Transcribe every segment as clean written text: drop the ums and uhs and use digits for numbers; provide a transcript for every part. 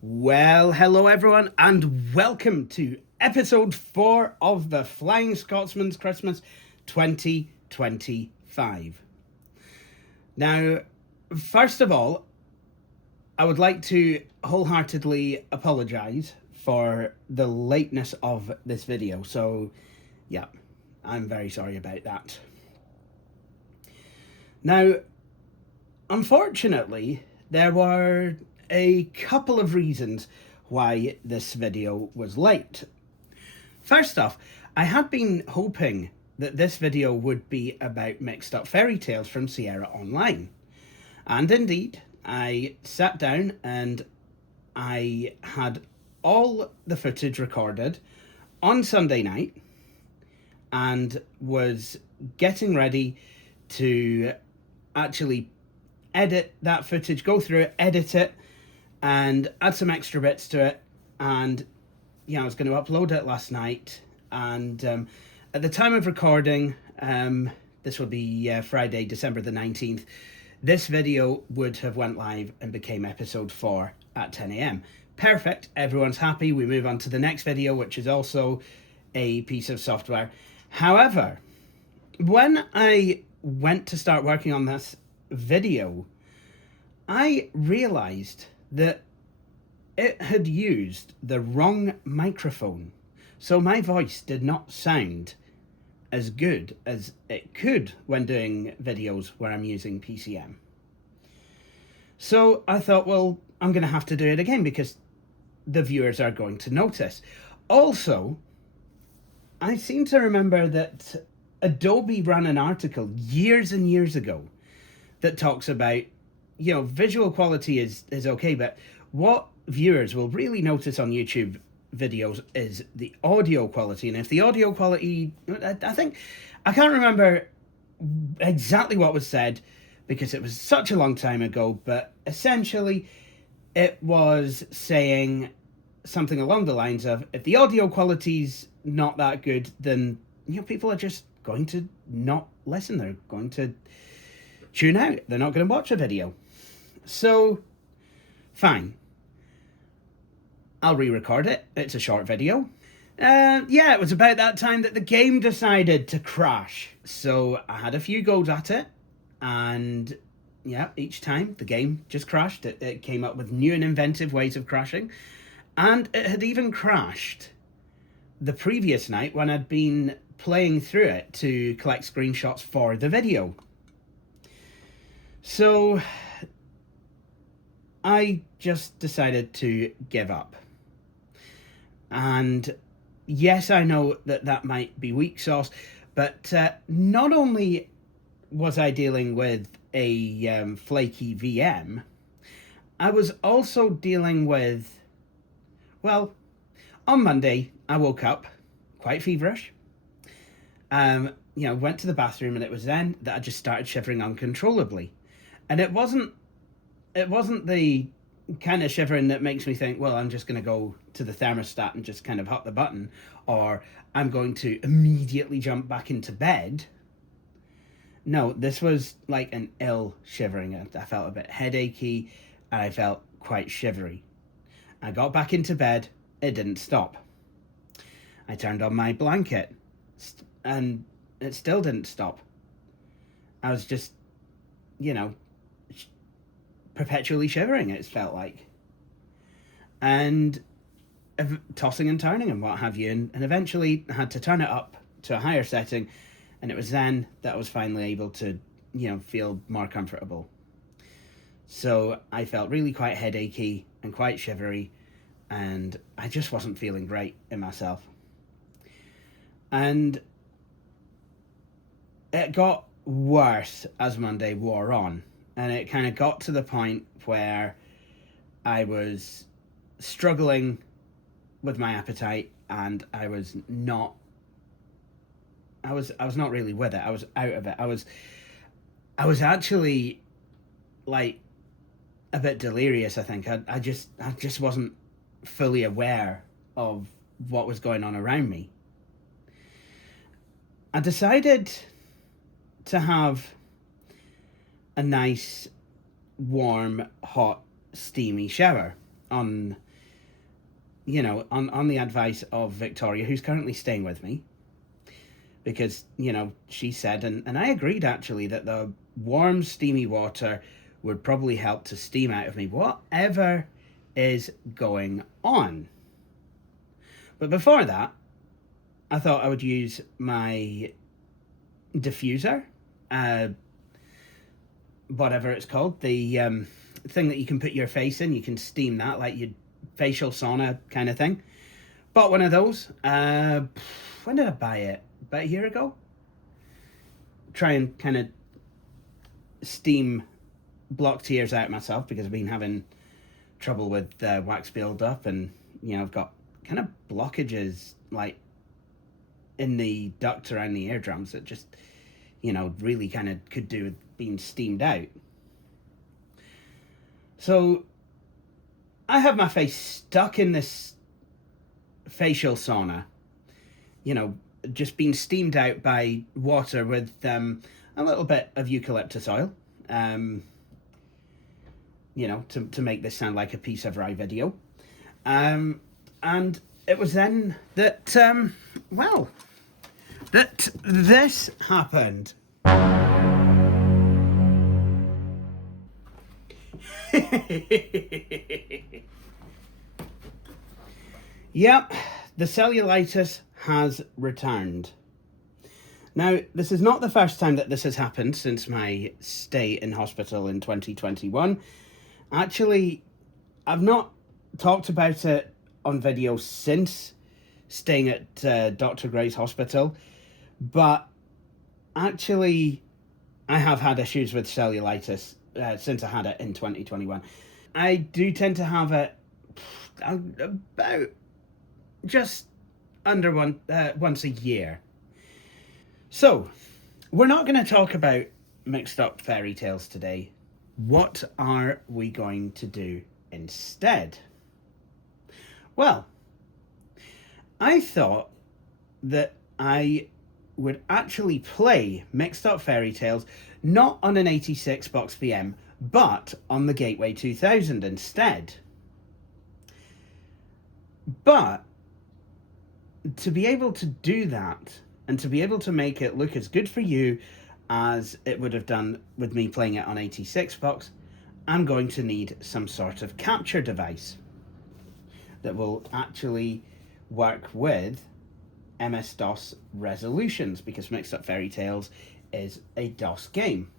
Well, hello everyone, and welcome to episode 4 of the Flying Scotsman's Christmas 2025. Now, first of all, I would like to wholeheartedly apologise for the lateness of this video. So, yeah, I'm very sorry about that. Now, unfortunately, there were a couple of reasons why this video was late. First off, I had been hoping that this video would be about mixed up fairy tales from Sierra Online. And indeed, I sat down and I had all the footage recorded on Sunday night and was getting ready to actually edit that footage, go through it, edit it, and add some extra bits to it. And I was going to upload it last night, and at the time of recording, this will be Friday, December the 19th, this video would have went live and became episode 4 at 10 a.m. Perfect, everyone's happy, we move on to the next video, which is also a piece of software. However, when I went to start working on this video, I realized that it had used the wrong microphone. So my voice did not sound as good as it could when doing videos where I'm using PCM. So I thought, well, I'm going to have to do it again because the viewers are going to notice. Also, I seem to remember that Adobe ran an article years and years ago that talks about, visual quality is okay, but what viewers will really notice on YouTube videos is the audio quality. And if the audio quality, I can't remember exactly what was said because it was such a long time ago, but essentially it was saying something along the lines of, if the audio quality's not that good, then people are just going to not listen. They're going to tune out. They're not going to watch a video. So, fine. I'll re-record it. It's a short video. It was about that time that the game decided to crash. So I had a few goes at it, and each time the game just crashed. It came up with new and inventive ways of crashing, and it had even crashed the previous night when I'd been playing through it to collect screenshots for the video. So I just decided to give up. And yes, I know that might be weak sauce, but not only was I dealing with a flaky VM, I was also dealing with, on Monday, I woke up quite feverish. Went to the bathroom, and it was then that I just started shivering uncontrollably. And it wasn't the kind of shivering that makes me think, well, I'm just going to go to the thermostat and just kind of hot the button, or I'm going to immediately jump back into bed. No, this was like an ill shivering. I felt a bit headachy, and I felt quite shivery. I got back into bed. It didn't stop. I turned on my blanket, and it still didn't stop. I was just, perpetually shivering, it felt like, and tossing and turning and what have you, and eventually I had to turn it up to a higher setting, and it was then that I was finally able to feel more comfortable. So I felt really quite headachy and quite shivery, and I just wasn't feeling great in myself. And it got worse as Monday wore on. And it kind of got to the point where I was struggling with my appetite, and I was not really with it. I was out of it. I was actually like a bit delirious, I think. I just wasn't fully aware of what was going on around me. I decided to have a nice, warm, hot, steamy shower on you know, on the advice of Victoria, who's currently staying with me, because, you know, she said, and I agreed actually, that the warm, steamy water would probably help to steam out of me whatever is going on. But before that, I thought I would use my diffuser, whatever it's called, the thing that you can put your face in. You can steam that like your facial sauna kind of thing. Bought one of those. When did I buy it? About a year ago. Try and kind of steam block tears out myself, because I've been having trouble with wax build-up, and, you know, I've got kind of blockages like in the duct around the eardrums that just, you know, really kind of could do with being steamed out. So I have my face stuck in this facial sauna, you know, just being steamed out by water with a little bit of eucalyptus oil, you know, to make this sound like a piece of rye video. And it was then that, well, that this happened. Yep, the cellulitis has returned. Now, this is not the first time that this has happened since my stay in hospital in 2021. Actually, I've not talked about it on video since staying at Dr. Gray's hospital, but actually I have had issues with cellulitis since I had it in 2021. I do tend to have it about just under once a year. So, we're not going to talk about mixed up fairy tales today. What are we going to do instead? Well, I thought that I would actually play Mixed Up Fairy Tales not on an 86 box PM, but on the Gateway 2000 instead. But to be able to do that, and to be able to make it look as good for you as it would have done with me playing it on 86 box, I'm going to need some sort of capture device that will actually work with MS-DOS resolutions, because Mixed Up Fairy Tales is a DOS game.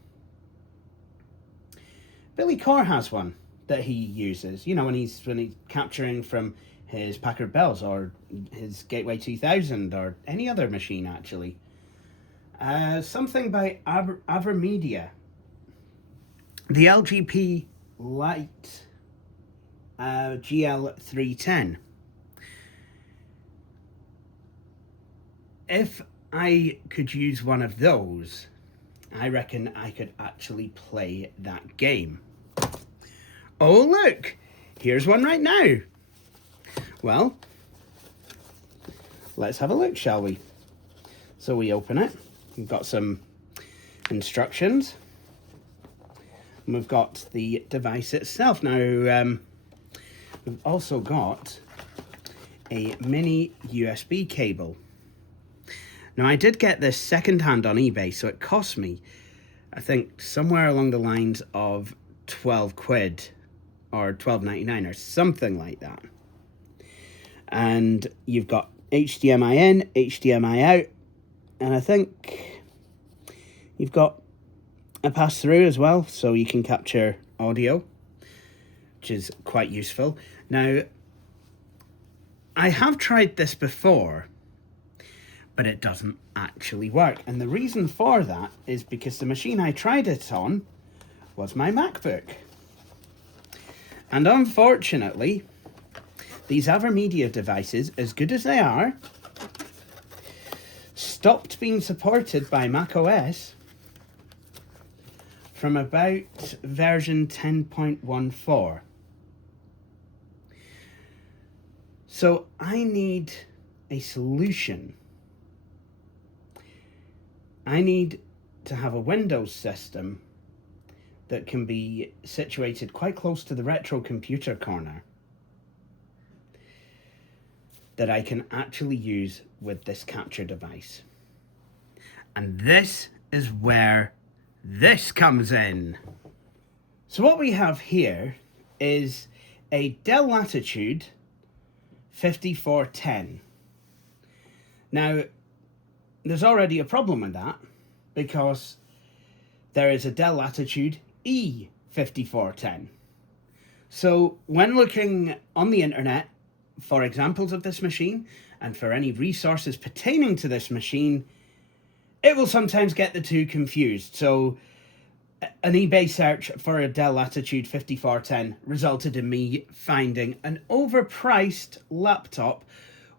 Billy Core has one that he uses, you know, when he's capturing from his Packard Bells or his Gateway 2000 or any other machine, actually. Something by AverMedia. The LGP Lite GL310. If I could use one of those, I reckon I could actually play that game. Oh, look! Here's one right now. Well, let's have a look, shall we? So we open it. We've got some instructions. And we've got the device itself. Now, we've also got a mini USB cable. Now, I did get this second-hand on eBay, so it cost me, I think, somewhere along the lines of 12 quid or 12.99 or something like that. And you've got HDMI in, HDMI out, and I think you've got a pass-through as well, so you can capture audio, which is quite useful. Now, I have tried this before, but it doesn't actually work. And the reason for that is because the machine I tried it on was my MacBook. And unfortunately, these AverMedia devices, as good as they are, stopped being supported by macOS from about version 10.14. So I need a solution. I need to have a Windows system that can be situated quite close to the retro computer corner. that I can actually use with this capture device. And this is where this comes in. So what we have here is a Dell Latitude 5410. Now, there's already a problem with that because there is a Dell Latitude E5410. So when looking on the internet for examples of this machine and for any resources pertaining to this machine, it will sometimes get the two confused. So an eBay search for a Dell Latitude 5410 resulted in me finding an overpriced laptop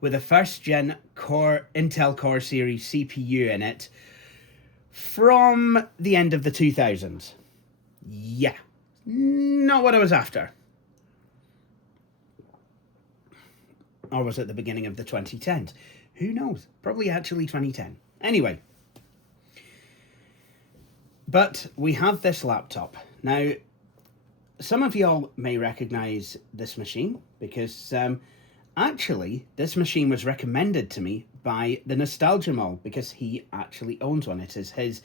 with a first-gen Intel Core series CPU in it from the end of the 2000s. Yeah, not what I was after. Or was it the beginning of the 2010s? Who knows? Probably actually 2010. Anyway. But we have this laptop. Now, some of y'all may recognize this machine because actually this machine was recommended to me by the Nostalgia Mall because he actually owns one. It is his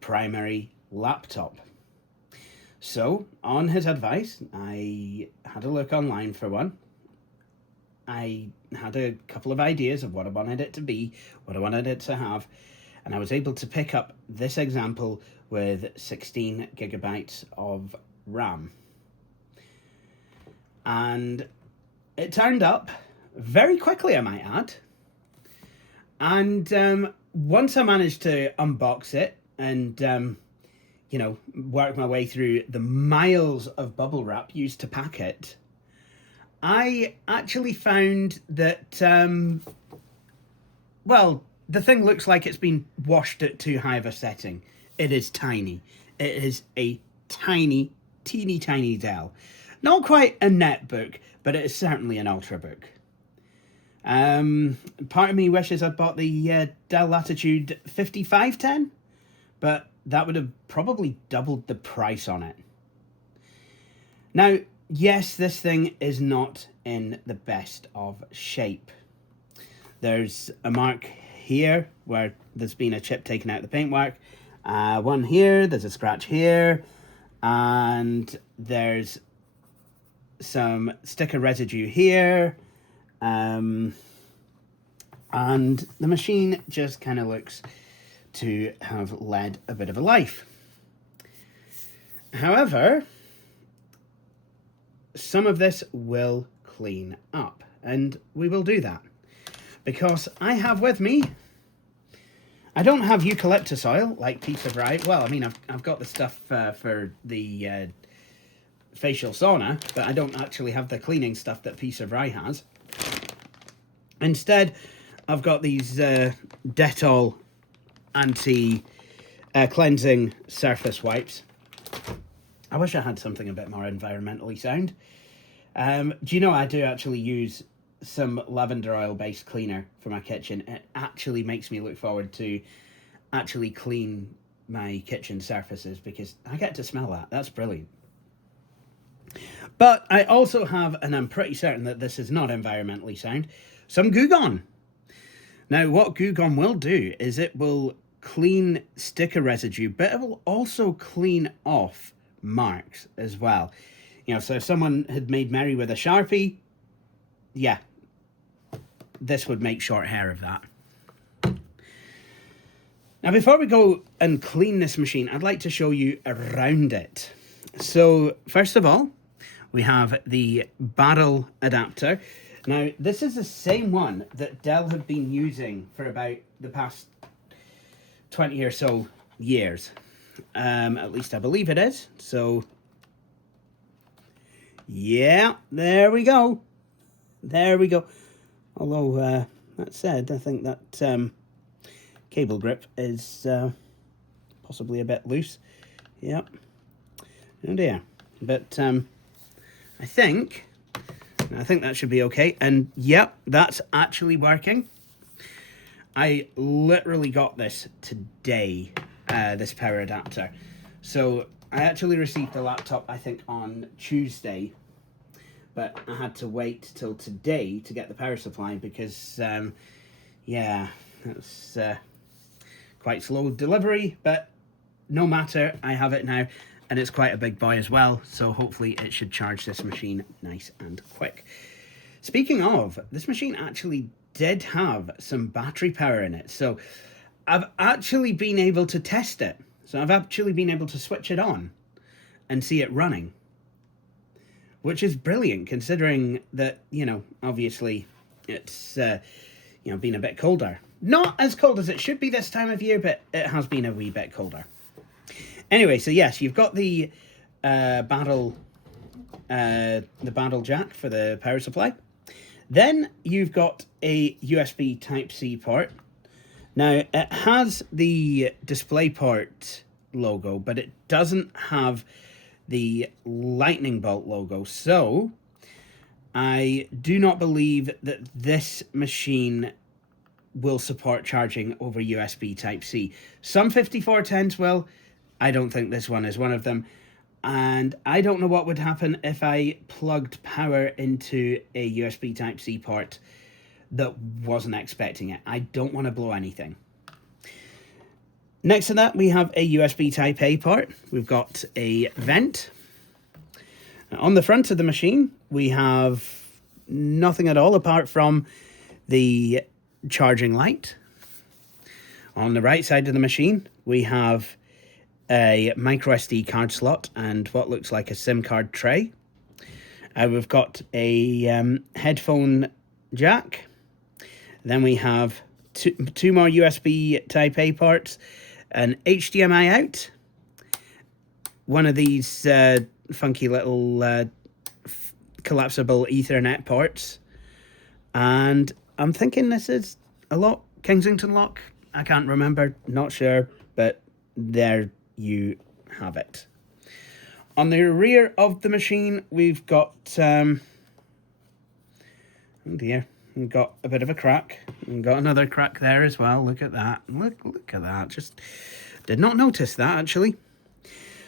primary laptop. So, on his advice, I had a look online for one. I had a couple of ideas of what I wanted it to be, what I wanted it to have, and I was able to pick up this example with 16 gigabytes of RAM. And it turned up very quickly, I might add. And once I managed to unbox it and, you know, work my way through the miles of bubble wrap used to pack it, I actually found that, well, the thing looks like it's been washed at too high of a setting. It is tiny. It is a tiny, teeny tiny Dell. Not quite a netbook, but it is certainly an ultrabook. Part of me wishes I'd bought the Dell Latitude 5510, but that would have probably doubled the price on it. Now, yes, this thing is not in the best of shape. There's a mark here where there's been a chip taken out of the paintwork. One here, there's a scratch here, and there's some sticker residue here. And the machine just kind of looks to have led a bit of a life. However, some of this will clean up, and we will do that because I have with me, I don't have eucalyptus oil like Peter Rye. Well, I mean, I've got the stuff for the facial sauna, but I don't actually have the cleaning stuff that Peter Rye has. Instead, I've got these Dettol anti-cleansing surface wipes. I wish I had something a bit more environmentally sound. Do you know I do actually use some lavender oil based cleaner for my kitchen? It actually makes me look forward to actually clean my kitchen surfaces because I get to smell that. That's brilliant. But I also have, and I'm pretty certain that this is not environmentally sound, some Goo Gone. Now, what Goo Gone will do is it will clean sticker residue, but it will also clean off marks as well. You know, so if someone had made merry with a Sharpie, yeah, this would make short hair of that. Now, before we go and clean this machine, I'd like to show you around it. So, first of all, we have the barrel adapter. Now, this is the same one that Dell have been using for about the past 20 or so years. At least I believe it is. So, yeah, there we go. There we go. Although, that said, I think that cable grip is possibly a bit loose. Yep. Oh dear. But I think that should be okay. And yep, that's actually working. I literally got this today, this power adapter. So I actually received the laptop, I think, on Tuesday. but I had to wait till today to get the power supply because, yeah, it's quite slow delivery, but no matter, I have it now, and it's quite a big boy as well, so hopefully it should charge this machine nice and quick. Speaking of, this machine actually did have some battery power in it, so I've actually been able to test it. So I've actually been able to switch it on and see it running, which is brilliant considering that, you know, obviously it's, you know, been a bit colder. Not as cold as it should be this time of year, but it has been a wee bit colder. Anyway, so yes, you've got the battle jack for the power supply. Then you've got a USB Type-C port. Now, it has the DisplayPort logo, but it doesn't have the lightning bolt logo. So, I do not believe that this machine will support charging over USB Type-C. Some 5410s will. I don't think this one is one of them. And I don't know what would happen if I plugged power into a USB Type-C port that wasn't expecting it. I don't want to blow anything. Next to that, we have a USB Type-A port. We've got a vent. On the front of the machine, we have nothing at all apart from the charging light. On the right side of the machine, we have a micro SD card slot and what looks like a SIM card tray. We've got a headphone jack. Then we have two more USB Type-A ports, an HDMI out, one of these funky little collapsible Ethernet ports, and I'm thinking this is a lock, Kensington lock. I can't remember, not sure, but there you have it. On the rear of the machine, we've got, oh dear, we've got a bit of a crack. We've got another crack there as well. Look at that. Look at that. Just did not notice that, actually.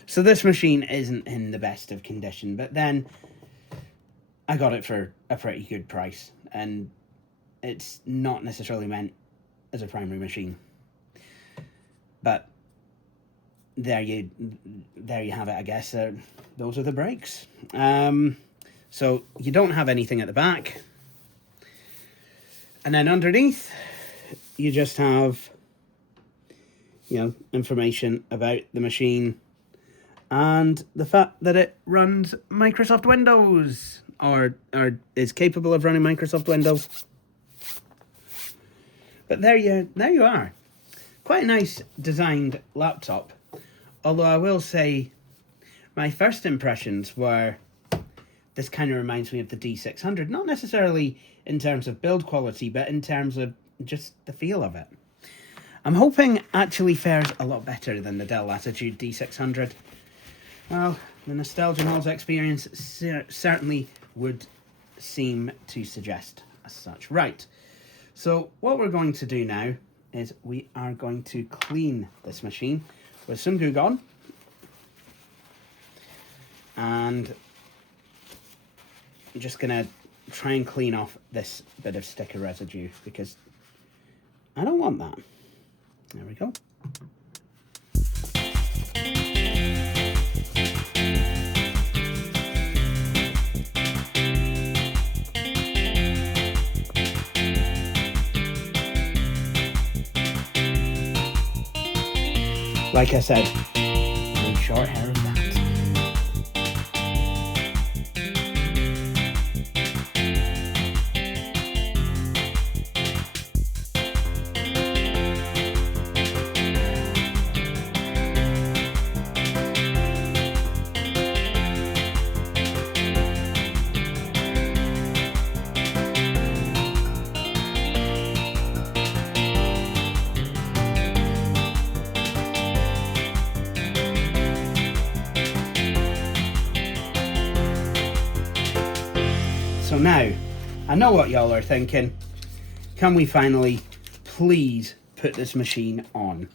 So this machine isn't in the best of condition, but then I got it for a pretty good price, and it's not necessarily meant as a primary machine. But there you have it, I guess. Those are the brakes. So you don't have anything at the back. And then underneath, you just have, you know, information about the machine and the fact that it runs Microsoft Windows, or is capable of running Microsoft Windows. But there you are. Quite a nice designed laptop. Although I will say, my first impressions were, this kind of reminds me of the D600. Not necessarily in terms of build quality, but in terms of just the feel of it. I'm hoping actually fares a lot better than the Dell Latitude D600. Well, the Nostalgia Malls experience certainly would seem to suggest as such. Right, so what we're going to do now is we are going to clean this machine with some Goo Gone, and I'm just going to try and clean off this bit of sticker residue because I don't want that. There we go. Like I said, I'm short hair of that. So now, I know what y'all are thinking. Can we finally, please, put this machine on?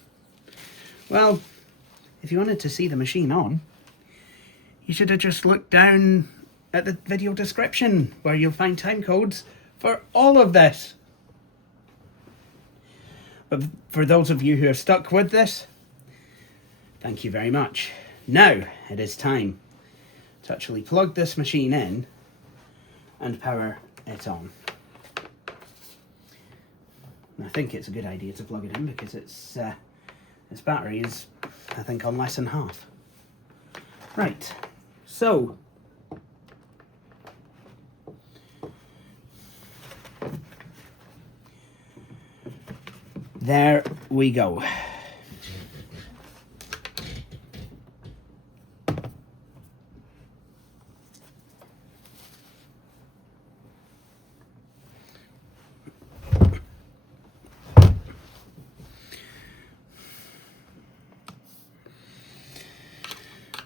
Well, if you wanted to see the machine on, you should have just looked down at the video description, where you'll find time codes for all of this. But for those of you who are stuck with this, thank you very much. Now it is time to actually plug this machine in and power it on. And I think it's a good idea to plug it in because its battery is, I think, on less than half. Right, so there we go.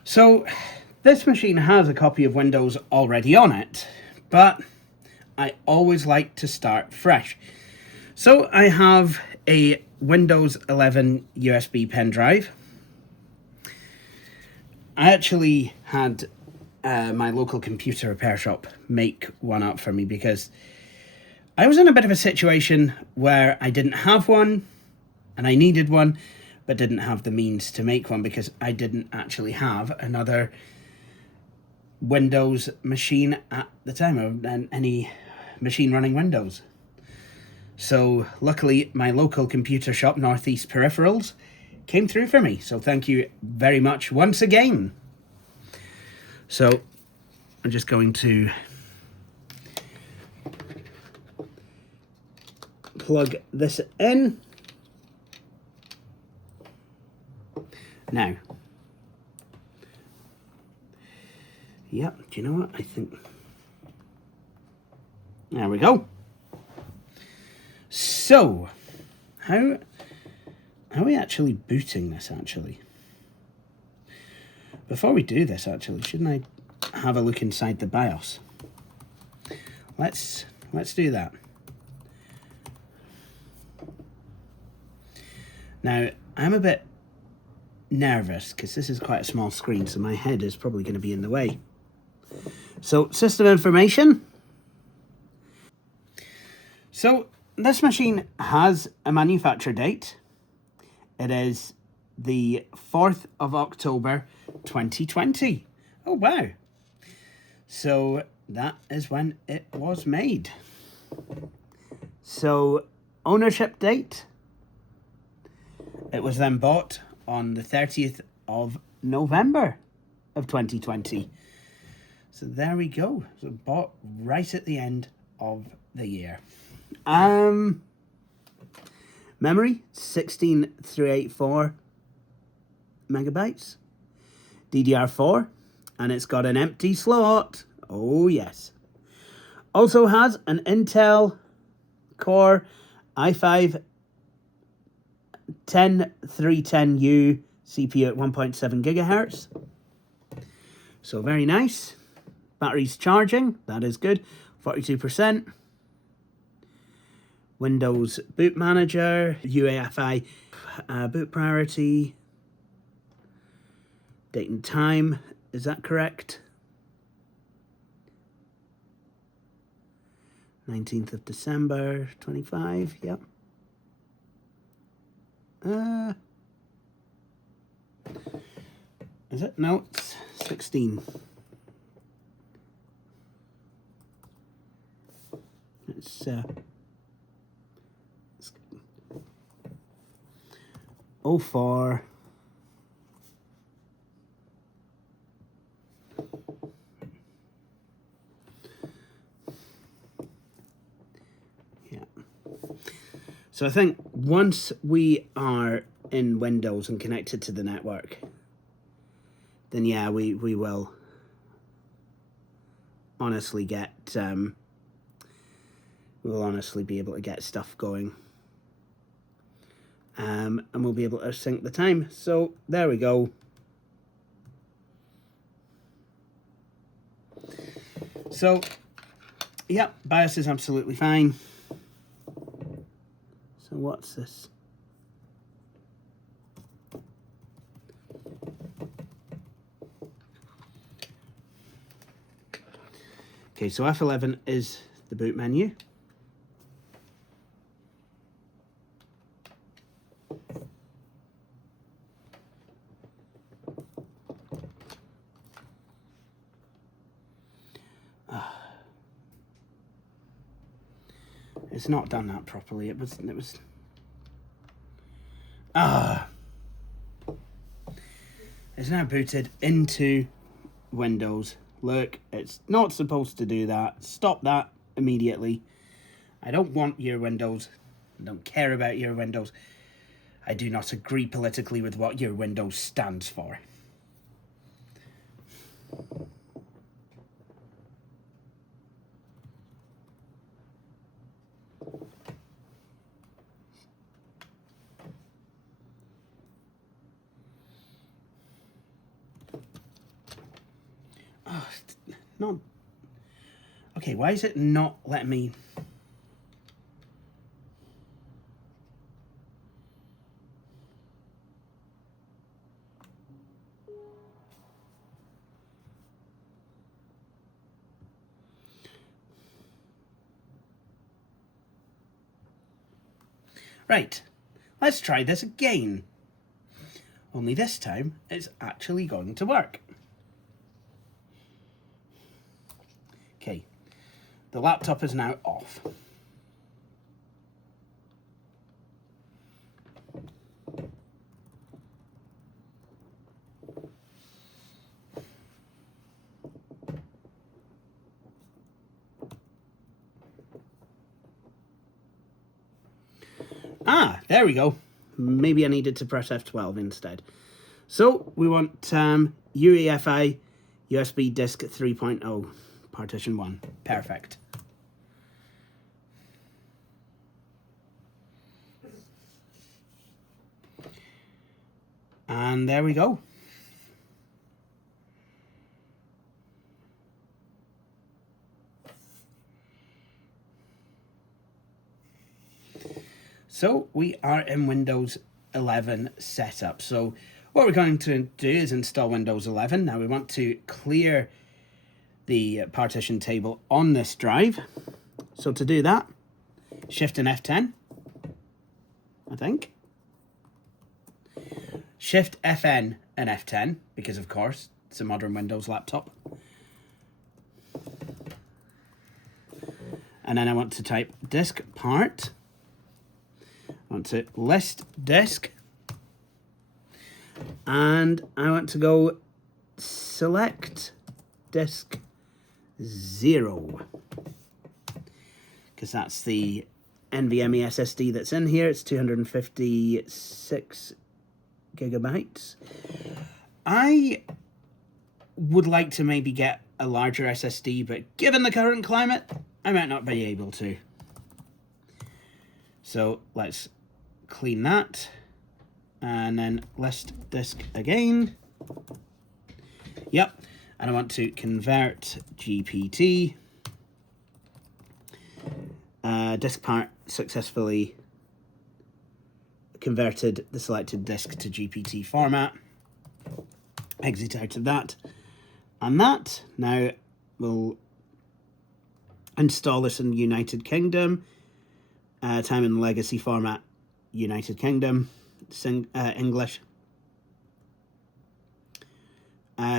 So this machine has a copy of Windows already on it, but I always like to start fresh. So I have a Windows 11 USB pen drive. I actually had my local computer repair shop make one up for me because I was in a bit of a situation where I didn't have one and I needed one, but didn't have the means to make one because I didn't actually have another Windows machine at the time, or any machine running Windows. So luckily my local computer shop, Northeast Peripherals, came through for me. So thank you very much once again. So I'm just going to plug this in. Now, yep, do you know what? I think, there we go. So, how are we actually booting this, actually? Before we do this, actually, shouldn't I have a look inside the BIOS? Let's do that. Now, I'm a bit nervous because this is quite a small screen, so my head is probably going to be in the way. So, system information. So, this machine has a manufacture date. It is the 4th of October 2020. Oh wow. So that is when it was made. So ownership date. It was then bought on the 30th of November of 2020. So there we go. So bought right at the end of the year. Memory 16384 megabytes. DDR4, and it's got an empty slot. Oh yes. Also has an Intel Core i5 10310U CPU at 1.7 gigahertz. So very nice. Battery's charging, that is good, 42%. Windows Boot Manager, UEFI boot priority, date and time, is that correct? 19th of December, 25, yep. Is it? No, it's 16. It's 04. Yeah. So I think once we are in Windows and connected to the network, then yeah, we will honestly get, we'll honestly be able to get stuff going. And we'll be able to sync the time. So there we go. So, yeah, BIOS is absolutely fine. So what's this? Okay, so F11 is the boot menu. It's not done that properly. It was It's now booted into Windows. Look, it's not supposed to do that. Stop that immediately. I don't want your Windows. I don't care about your Windows. I do not agree politically with what your Windows stands for. Oh, not... Okay, why is it not letting me... Right, let's try this again. Only this time, it's actually going to work. Okay, the laptop is now off. Ah, there we go. Maybe I needed to press F12 instead. So we want UEFI USB disk 3.0 partition 1. Perfect. And there we go. So we are in Windows 11 setup. So what we're going to do is install Windows 11. Now we want to clear the partition table on this drive. So to do that, Shift and F10, I think. Shift Fn and F10, because of course, it's a modern Windows laptop. And then I want to type disk part. I want to list disk. And I want to go select disk 0. Because that's the NVMe SSD that's in here. It's 256 gigabytes. I would like to maybe get a larger SSD, but given the current climate, I might not be able to. So let's clean that and then list disk again. Yep, and I want to convert GPT. Disk part successfully converted the selected disk to GPT format. Exit out of that. And that, now we'll install this in United Kingdom. Time and legacy format, United Kingdom, English.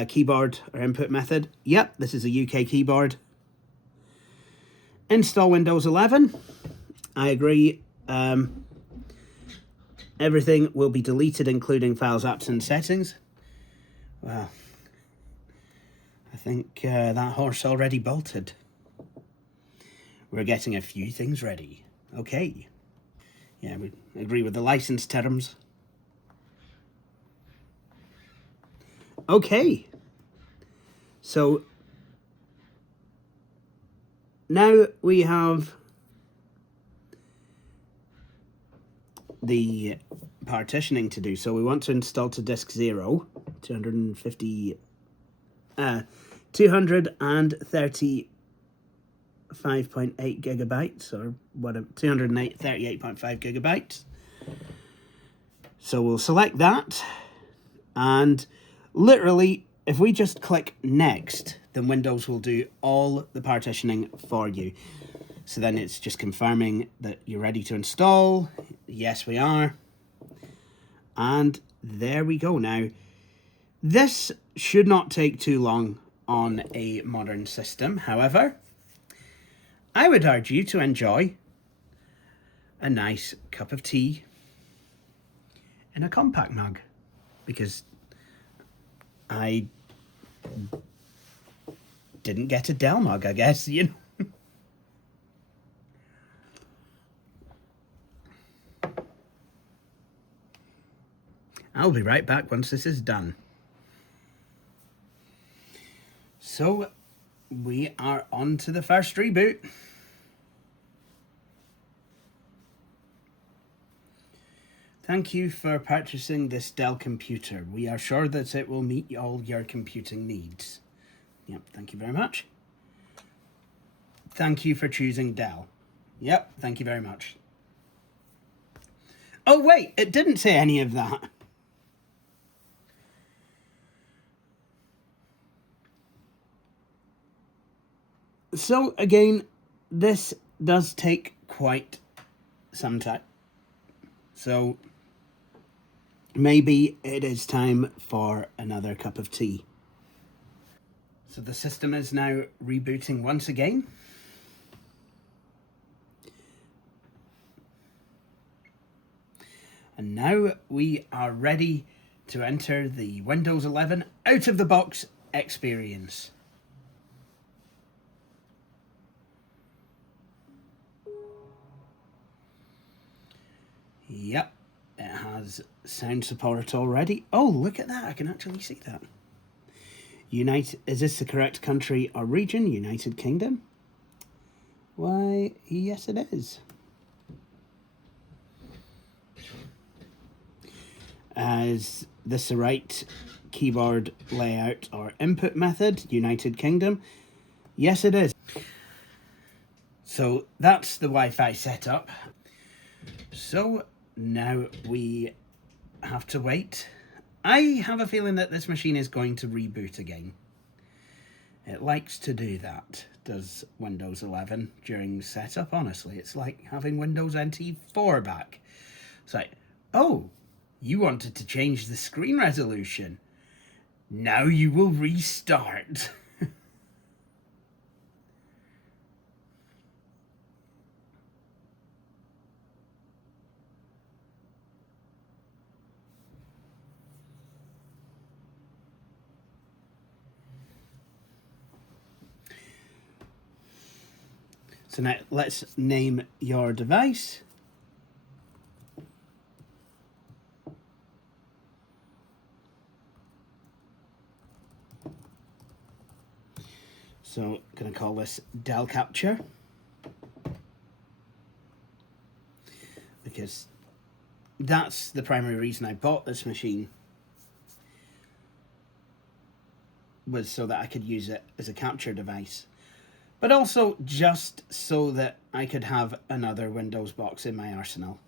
Keyboard or input method. Yep, this is a UK keyboard. Install Windows 11. I agree. Everything will be deleted, including files, apps, and settings. Well, I think that horse already bolted. We're getting a few things ready. Okay. Yeah, we agree with the license terms. Okay. So now we have the partitioning to do. So we want to install to disk 0, 235.8 gigabytes, or what, 238.5 gigabytes. So we'll select that, and literally if we just click next, then Windows will do all the partitioning for you. So then it's just confirming that you're ready to install. Yes, we are. And there we go. Now, this should not take too long on a modern system. However, I would urge you to enjoy a nice cup of tea in a compact mug, because I didn't get a Dell mug, I guess, you know. I'll be right back once this is done. So, we are on to the first reboot. Thank you for purchasing this Dell computer. We are sure that it will meet all your computing needs. Yep, thank you very much. Thank you for choosing Dell. Yep, thank you very much. Oh wait, it didn't say any of that. So again, this does take quite some time. So maybe it is time for another cup of tea. So the system is now rebooting once again. And now we are ready to enter the Windows 11 out-of-the-box experience. Yep, it has sound support already. Oh, look at that, I can actually see that. Is this the correct country or region? United Kingdom? Why, yes it is. Is this the right keyboard layout or input method? United Kingdom? Yes it is. So that's the Wi-Fi setup. So now we have to wait. I have a feeling that this machine is going to reboot again. It likes to do that, does Windows 11 during setup. Honestly, it's like having Windows NT 4 back. It's like, oh, you wanted to change the screen resolution. Now you will restart. So now let's name your device. So I'm going to call this Dell Capture, because that's the primary reason I bought this machine, was so that I could use it as a capture device, but also just so that I could have another Windows box in my arsenal.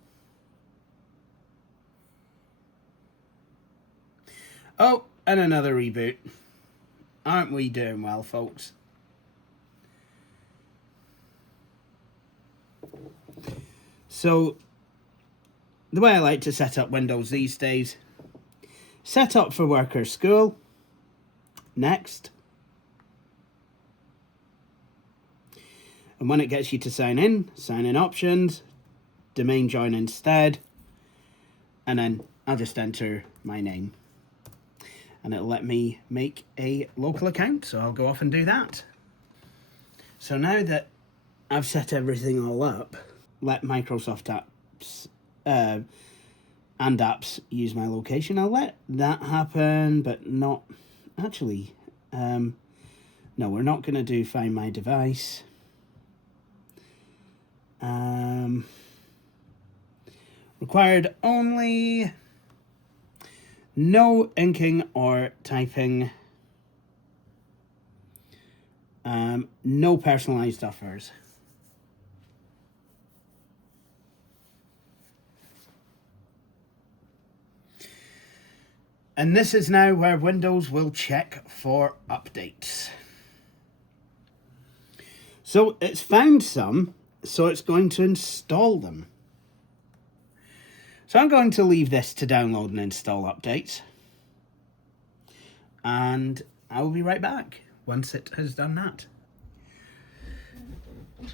Oh, and another reboot. Aren't we doing well, folks? So, the way I like to set up Windows these days, set up for work or school, next. And when it gets you to sign in options, domain join instead, and then I'll just enter my name. And it'll let me make a local account, so I'll go off and do that. So now that I've set everything all up, let Microsoft apps and apps use my location. I'll let that happen, but not actually. No, we're not going to do find my device. Required only. No inking or typing. No personalized offers. And this is now where Windows will check for updates. So it's found some, so it's going to install them. So I'm going to leave this to download and install updates. And I will be right back once it has done that.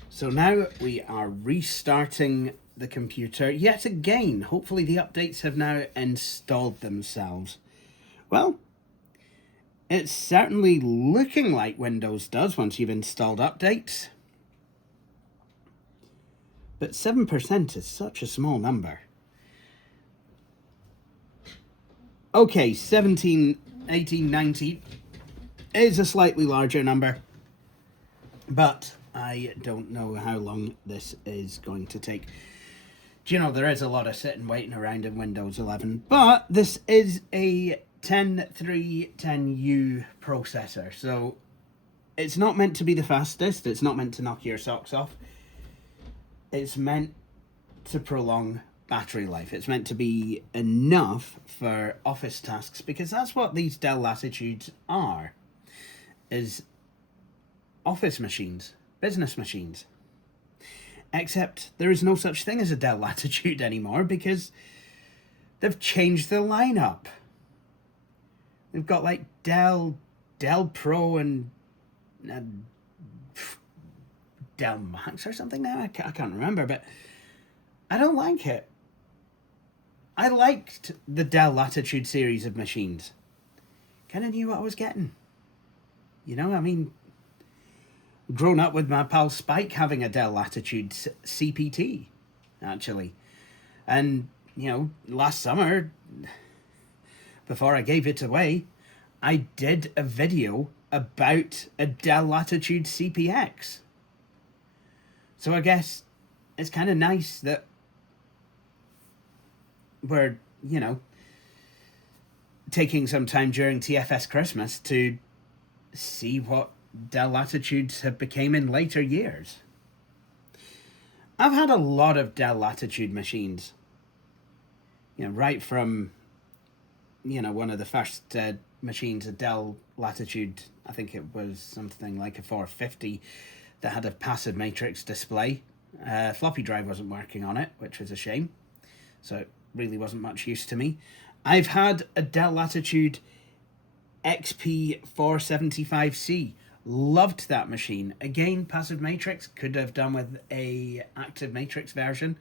So now we are restarting the computer yet again. Hopefully the updates have now installed themselves. Well, it's certainly looking like Windows does once you've installed updates. But 7% is such a small number. Okay, 17, 18, 19 is a slightly larger number. But I don't know how long this is going to take. Do you know, there is a lot of sitting waiting around in Windows 11. But this is a 10310U processor. So it's not meant to be the fastest. It's not meant to knock your socks off. It's meant to prolong battery life. It's meant to be enough for office tasks, because that's what these Dell Latitudes are, is office machines, business machines. Except there is no such thing as a Dell Latitude anymore, because they've changed the lineup. They've got like Dell Pro and Dell Max or something now. I can't remember, but I don't like it. I liked the Dell Latitude series of machines. Kind of knew what I was getting. You know, I mean, grown up with my pal Spike having a Dell Latitude CPT, actually. And, you know, last summer, before I gave it away, I did a video about a Dell Latitude CPX. So I guess it's kind of nice that we're, you know, taking some time during TFS Christmas to see what Dell Latitudes have become in later years. I've had a lot of Dell Latitude machines. You know, right from, you know, one of the first machines, a Dell Latitude, I think it was something like a 450, that had a passive matrix display. Floppy drive wasn't working on it, which was a shame. So it really wasn't much use to me. I've had a Dell Latitude XP 475C. Loved that machine. Again, passive matrix. Could have done with a active matrix version.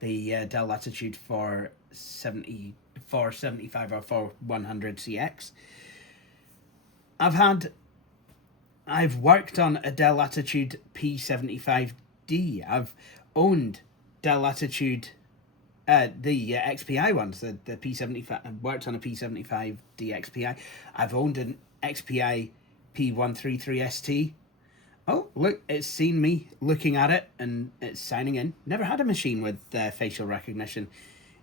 The Dell Latitude 475 or 4100CX. I've worked on a Dell Latitude P75D. I've owned Dell Latitude, the XPI ones, the P75. I've worked on a P75D XPI. I've owned an XPI P133ST. Oh, look, it's seen me looking at it and it's signing in. Never had a machine with facial recognition.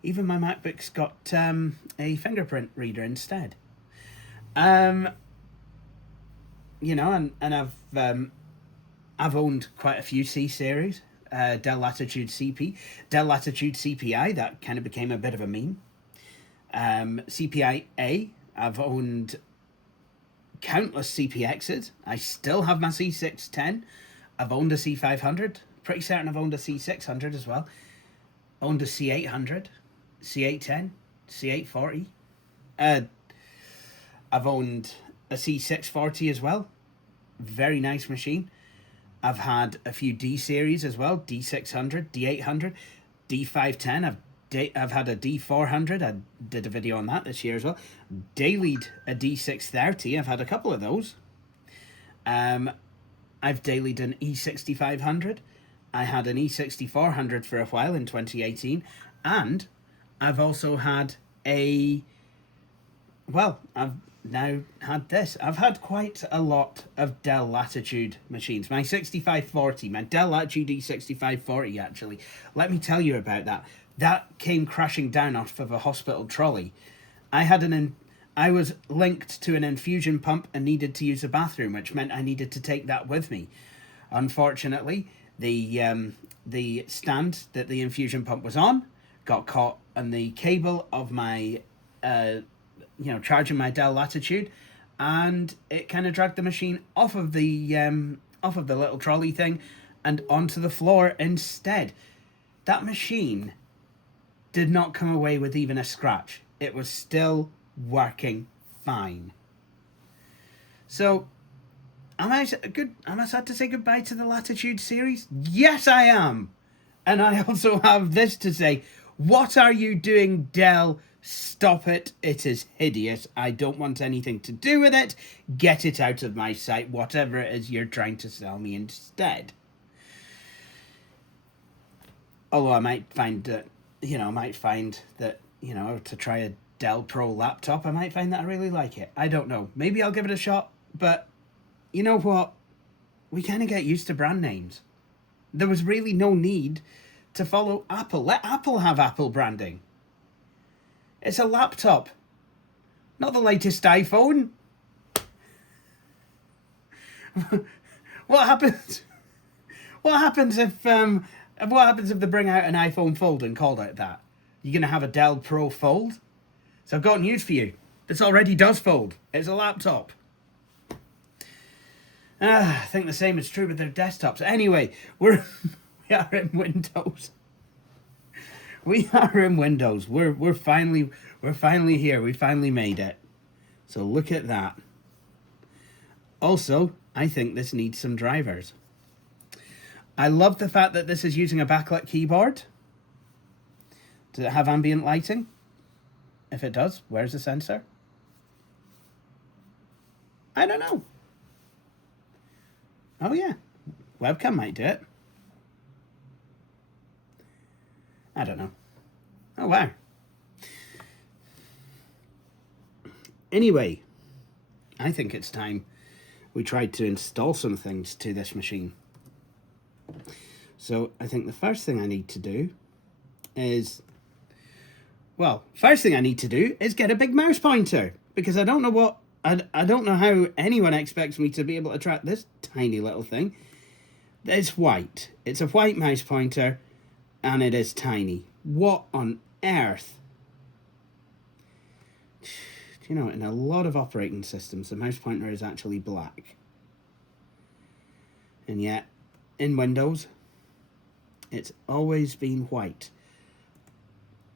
Even my MacBook's got a fingerprint reader instead. You know, and I've owned quite a few C series. Dell Latitude CP, Dell Latitude CPI, that kind of became a bit of a meme. CPI A, I've owned countless CPXs. I still have my C610. I've owned a C500. Pretty certain I've owned a C600 as well. Owned a C800, C810, C840. I've owned a C640 as well. Very nice machine. I've had a few D series as well. D600, D800, D510. I've had a D400. I did a video on that this year as well. Dailied a D630. I've had a couple of those. I've dailied an E6500. I had an E6400 for a while in 2018. And I've also had I've now had this. I've had quite a lot of Dell Latitude machines. My 6540, my Dell Latitude E6540 actually. Let me tell you about that. That came crashing down off of a hospital trolley. I was linked to an infusion pump and needed to use a bathroom, which meant I needed to take that with me. Unfortunately, the stand that the infusion pump was on got caught on the cable of my charging my Dell Latitude, and it kind of dragged the machine off of the little trolley thing and onto the floor instead. That machine did not come away with even a scratch. It was still working fine. So, am I sad to say goodbye to the Latitude series? Yes, I am. And I also have this to say. What are you doing, Dell? Stop it. It is hideous. I don't want anything to do with it. Get it out of my sight, whatever it is you're trying to sell me instead. Although I might find that, to try a Dell Pro laptop, I might find that I really like it. I don't know. Maybe I'll give it a shot, but you know what? We kind of get used to brand names. There was really no need to follow Apple. Let Apple have Apple branding. It's a laptop, not the latest iPhone. What happens? What happens if they bring out an iPhone Fold and call it that? You're gonna have a Dell Pro Fold? So I've got news for you. This already does fold. It's a laptop. I think the same is true with their desktops. Anyway, we are in Windows. We are in Windows. We're finally here. We finally made it. So look at that. Also, I think this needs some drivers. I love the fact that this is using a backlit keyboard. Does it have ambient lighting? If it does, where's the sensor? I don't know. Oh yeah, webcam might do it. I don't know. Oh wow. Anyway, I think it's time we tried to install some things to this machine. So I think the first thing I need to do is, get a big mouse pointer, because I don't know how anyone expects me to be able to track this tiny little thing. It's white. It's a white mouse pointer, and it is tiny. What on earth? In a lot of operating systems, the mouse pointer is actually black. And yet, in Windows, it's always been white.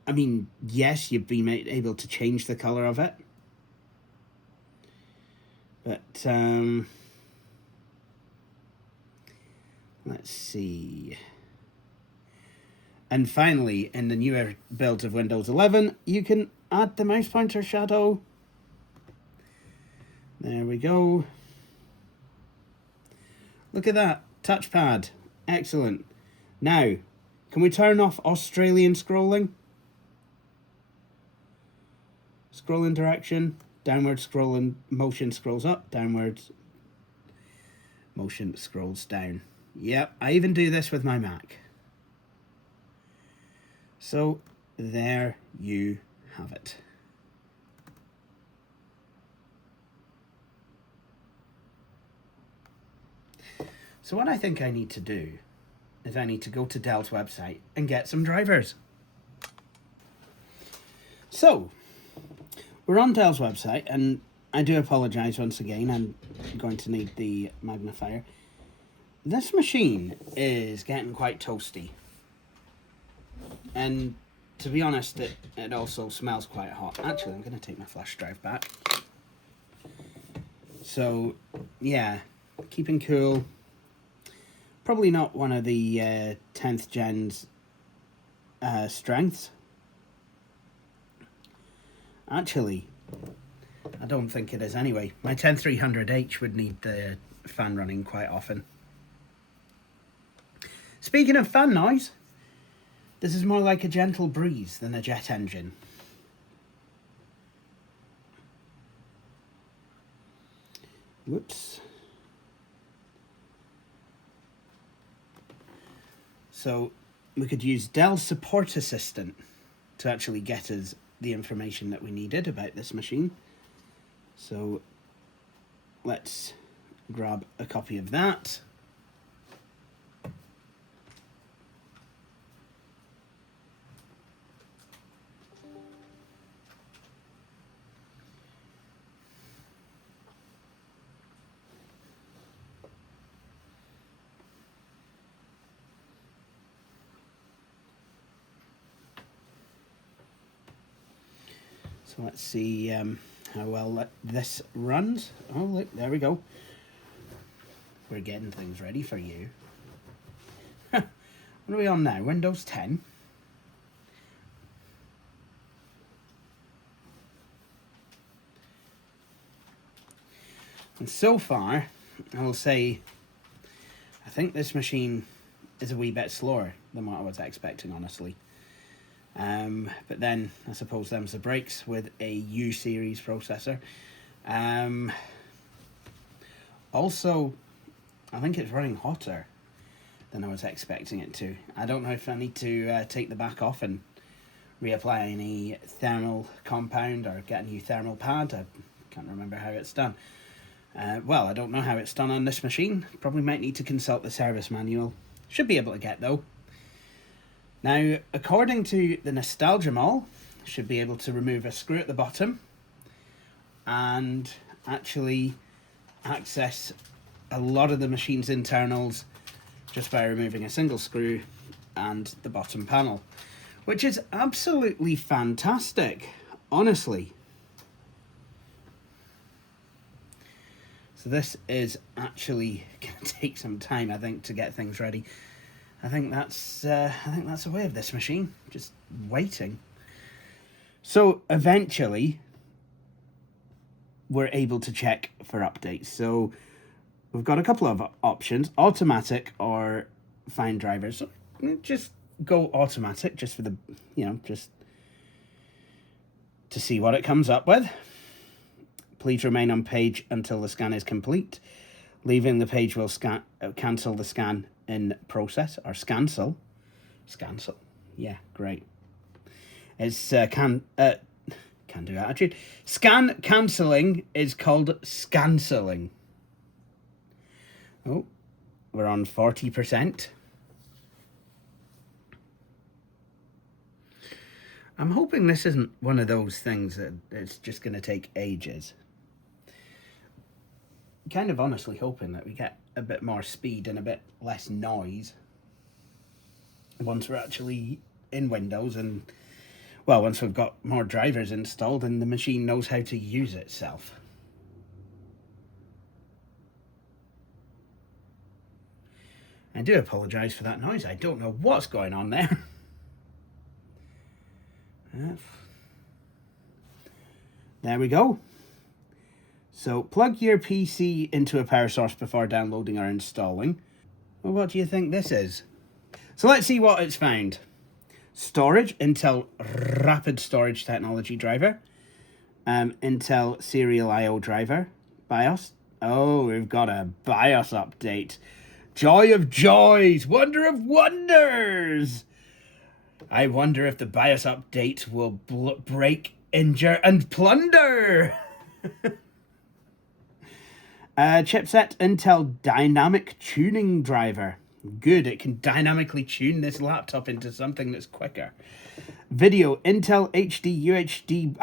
I mean, yes, you've been able to change the color of it. But, let's see. And finally, in the newer builds of Windows 11, you can add the mouse pointer shadow. There we go. Look at that. Touchpad. Excellent. Now, can we turn off Australian scrolling? Scrolling direction. Downward scrolling. Motion scrolls up. Downwards. Motion scrolls down. Yep, I even do this with my Mac. So, there you have it. So what I think I need to do is I need to go to Dell's website and get some drivers. So, we're on Dell's website, and I do apologize once again. I'm going to need the magnifier. This machine is getting quite toasty. And to be honest, it also smells quite hot. Actually, I'm going to take my flash drive back. So, yeah, keeping cool. Probably not one of the 10th gen's strengths. Actually, I don't think it is anyway. My 10300H would need the fan running quite often. Speaking of fan noise, this is more like a gentle breeze than a jet engine. Whoops. So we could use Dell SupportAssist to actually get us the information that we needed about this machine. So let's grab a copy of that. So let's see how well this runs. Oh, look, there we go. We're getting things ready for you. What are we on now? Windows 10. And so far, I will say, I think this machine is a wee bit slower than what I was expecting, honestly. But then, I suppose them's the breaks with a U-series processor. Also, I think it's running hotter than I was expecting it to. I don't know if I need to take the back off and reapply any thermal compound or get a new thermal pad. I can't remember how it's done. Well, I don't know how it's done on this machine. Probably might need to consult the service manual. Should be able to get though. Now, according to the Nostalgia Mall, should be able to remove a screw at the bottom and actually access a lot of the machine's internals just by removing a single screw and the bottom panel, which is absolutely fantastic, honestly. So this is actually going to take some time, I think, to get things ready. I think that's the way of this machine, just waiting. So eventually, we're able to check for updates. So we've got a couple of options: automatic or find drivers. So just go automatic, just for the, just to see what it comes up with. Please remain on page until the scan is complete. Leaving the page will cancel the scan in process, or scancel. Scancel. Yeah, great. It's can do attitude. Scan cancelling is called scancelling. Oh, we're on 40%. I'm hoping this isn't one of those things that it's just going to take ages. Kind of honestly hoping that we get a bit more speed and a bit less noise once we're actually in Windows, and well, once we've got more drivers installed and the machine knows how to use itself. I do apologise for that noise. I don't know what's going on there. There we go. So plug your PC into a power source before downloading or installing. Well, what do you think this is? So let's see what it's found. Storage, Intel Rapid Storage Technology driver. Intel Serial I/O driver. BIOS. Oh, we've got a BIOS update. Joy of joys! Wonder of wonders! I wonder if the BIOS update will break, injure, and plunder! Chipset Intel Dynamic Tuning Driver. Good, it can dynamically tune this laptop into something that's quicker. Video Intel HD UHD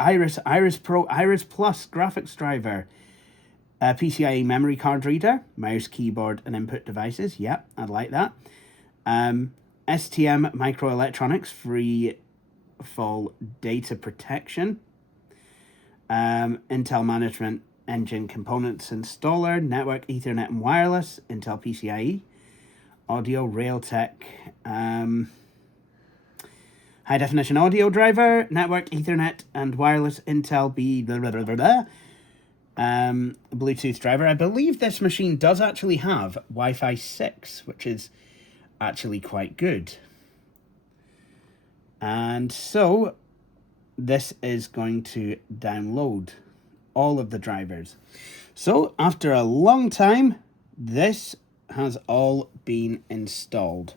Iris Pro Iris Plus graphics driver. PCIe memory card reader, mouse, keyboard, and input devices. Yep, I'd like that. STM microelectronics, free fall data protection. Intel Management Engine Components Installer, Network, Ethernet, and Wireless, Intel PCIe, Audio, Realtek, High Definition Audio Driver, Network, Ethernet, and Wireless, Intel B, blah, blah, blah, blah, blah. Bluetooth driver. I believe this machine does actually have Wi-Fi 6, which is actually quite good. And so this is going to download all of the drivers. So after a long time, this has all been installed.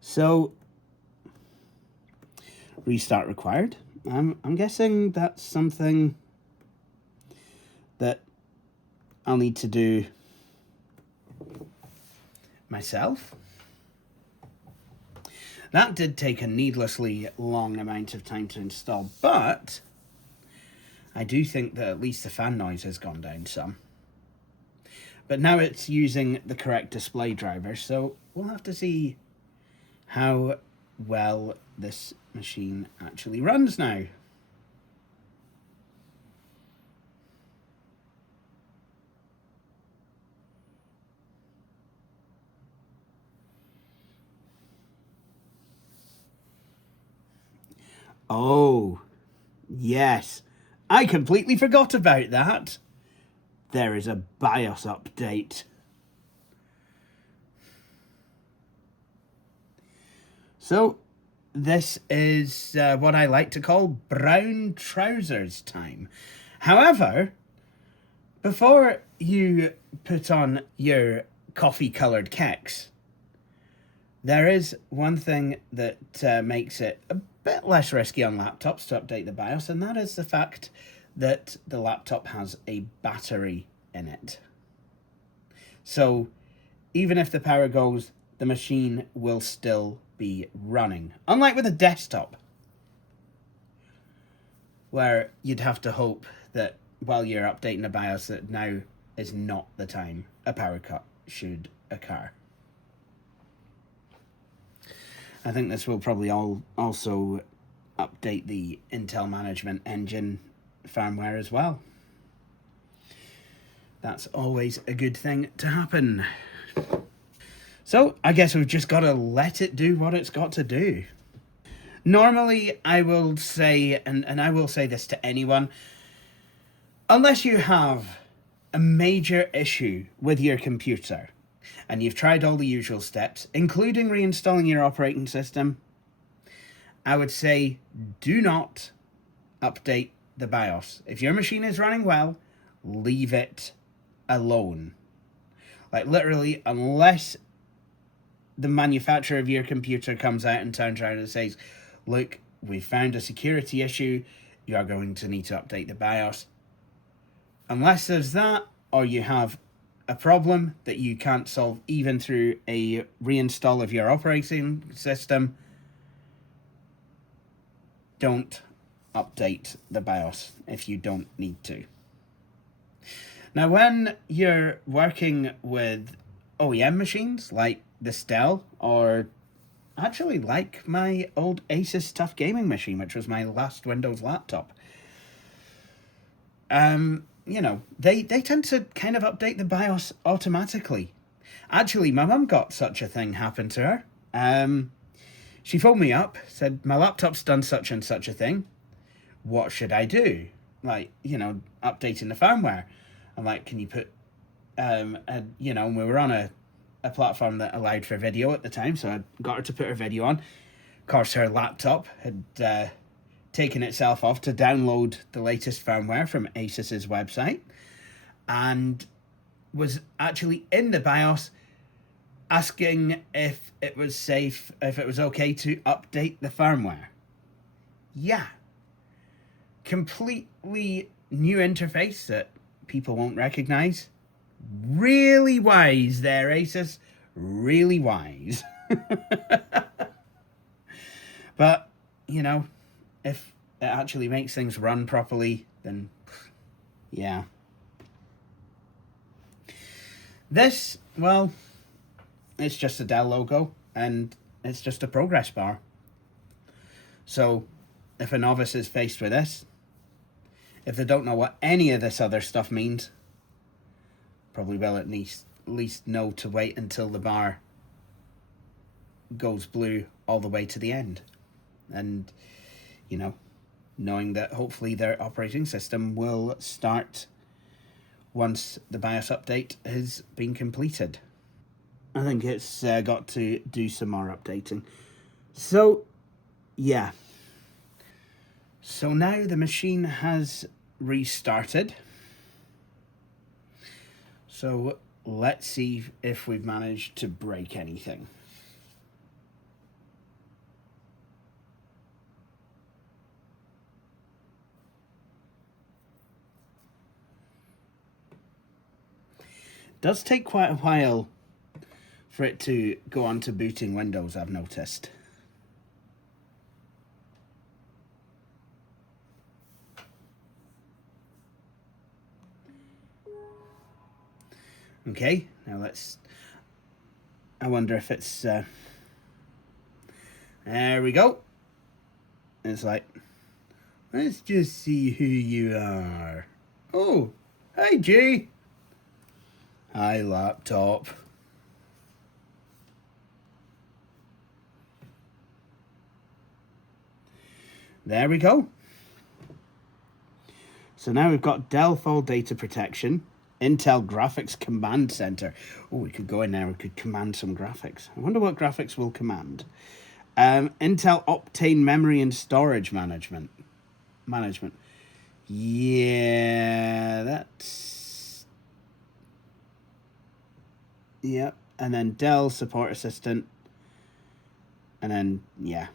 So restart required. I'm guessing that's something that I'll need to do myself. That did take a needlessly long amount of time to install, but I do think that at least the fan noise has gone down some. But now it's using the correct display driver, so we'll have to see how well this machine actually runs now. Oh, yes. I completely forgot about that. There is a BIOS update. So, this is what I like to call brown trousers time. However, before you put on your coffee-coloured kicks, there is one thing that makes it a bit less risky on laptops to update the BIOS, and that is the fact that the laptop has a battery in it. So even if the power goes, the machine will still be running. Unlike with a desktop, where you'd have to hope that while you're updating the BIOS that now is not the time a power cut should occur. I think this will probably also update the Intel Management Engine firmware as well. That's always a good thing to happen. So I guess we've just got to let it do what it's got to do. Normally, I will say, and I will say this to anyone, unless you have a major issue with your computer, and you've tried all the usual steps, including reinstalling your operating system, I would say do not update the BIOS. If your machine is running well, leave it alone. Like literally, unless the manufacturer of your computer comes out and turns around and says, look, we found a security issue, you are going to need to update the BIOS. Unless there's that, or you have a problem that you can't solve even through a reinstall of your operating system, don't update the BIOS if you don't need to. Now, when you're working with OEM machines like this Dell, or actually like my old Asus Tough Gaming machine, which was my last Windows laptop, you know, they tend to kind of update the BIOS automatically. Actually, my mum got such a thing happen to her. She phoned me up, said, my laptop's done such and such a thing. What should I do? Like, you know, updating the firmware. I'm like, can you put, you know, we were on a platform that allowed for video at the time, so I got her to put her video on. Of course, her laptop had taken itself off to download the latest firmware from Asus's website, and was actually in the BIOS asking if it was safe, if it was okay to update the firmware. Yeah. Completely new interface that people won't recognize. Really wise there, Asus. Really wise. But, you know, if it actually makes things run properly, then yeah. This, well, it's just a Dell logo, and it's just a progress bar. So, if a novice is faced with this, if they don't know what any of this other stuff means, probably will at least know to wait until the bar goes blue all the way to the end. And, you know, knowing that hopefully their operating system will start once the BIOS update has been completed. I think it's got to do some more updating. So, yeah. So now the machine has restarted. So let's see if we've managed to break anything. It does take quite a while for it to go on to booting Windows, I've noticed. Okay, now let's, I wonder if it's, there we go. It's like, let's just see who you are. Oh, hi Jay. Hi laptop. There we go. So now we've got Dell Fall Data Protection, Intel Graphics Command Center. Oh, we could go in there, we could command some graphics. I wonder what graphics we'll command. Intel Optane Memory and Storage Management. Yeah, that's... Yep, and then Dell Support Assistant. And then, yeah.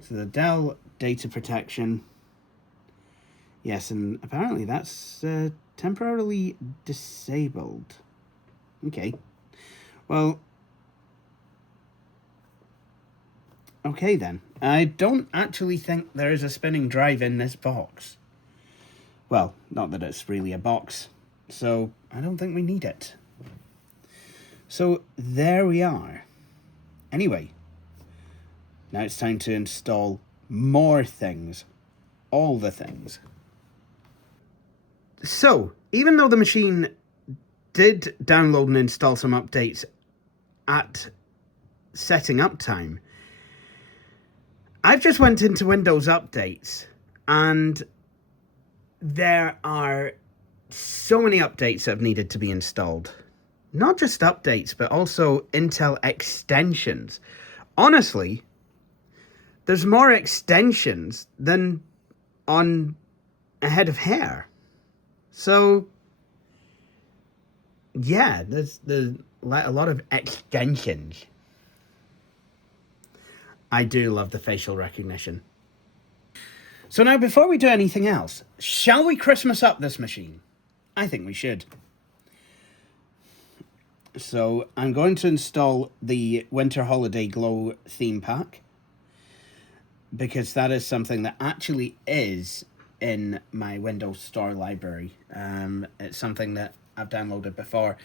So the Dell Data Protection. Yes, and apparently that's temporarily disabled. Okay. Well, okay then. I don't actually think there is a spinning drive in this box. Well, not that it's really a box, so I don't think we need it. So there we are. Anyway, now it's time to install more things. All the things. So, even though the machine did download and install some updates at setting up time, I've just went into Windows Updates and there are so many updates that have needed to be installed. Not just updates, but also Intel extensions. Honestly, there's more extensions than on a head of hair. So, yeah, there's a lot of extensions. I do love the facial recognition. So now, before we do anything else, shall we Christmas up this machine? I think we should. So, I'm going to install the Winter Holiday Glow theme pack, because that is something that actually is in my Windows Store library. It's something that I've downloaded before,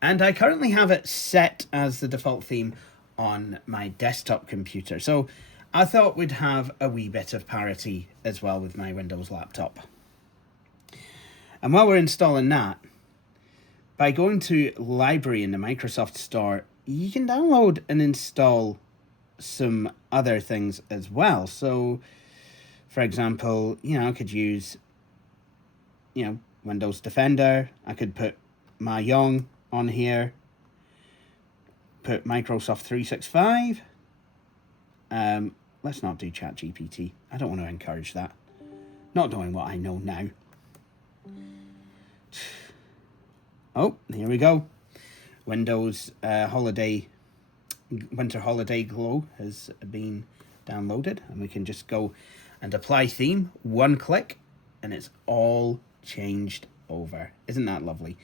and I currently have it set as the default theme on my desktop computer. So I thought we'd have a wee bit of parity as well with my Windows laptop. And while we're installing that, by going to Library in the Microsoft Store, you can download and install some other things as well. So, for example, I could use, Windows Defender. I could put Mahjong on here. Put Microsoft 365. Let's not do ChatGPT. I don't want to encourage that. Not knowing what I know now. Oh, here we go. Windows Winter Holiday Glow has been downloaded, and we can just go and apply theme, one click, and it's all changed over. Isn't that lovely?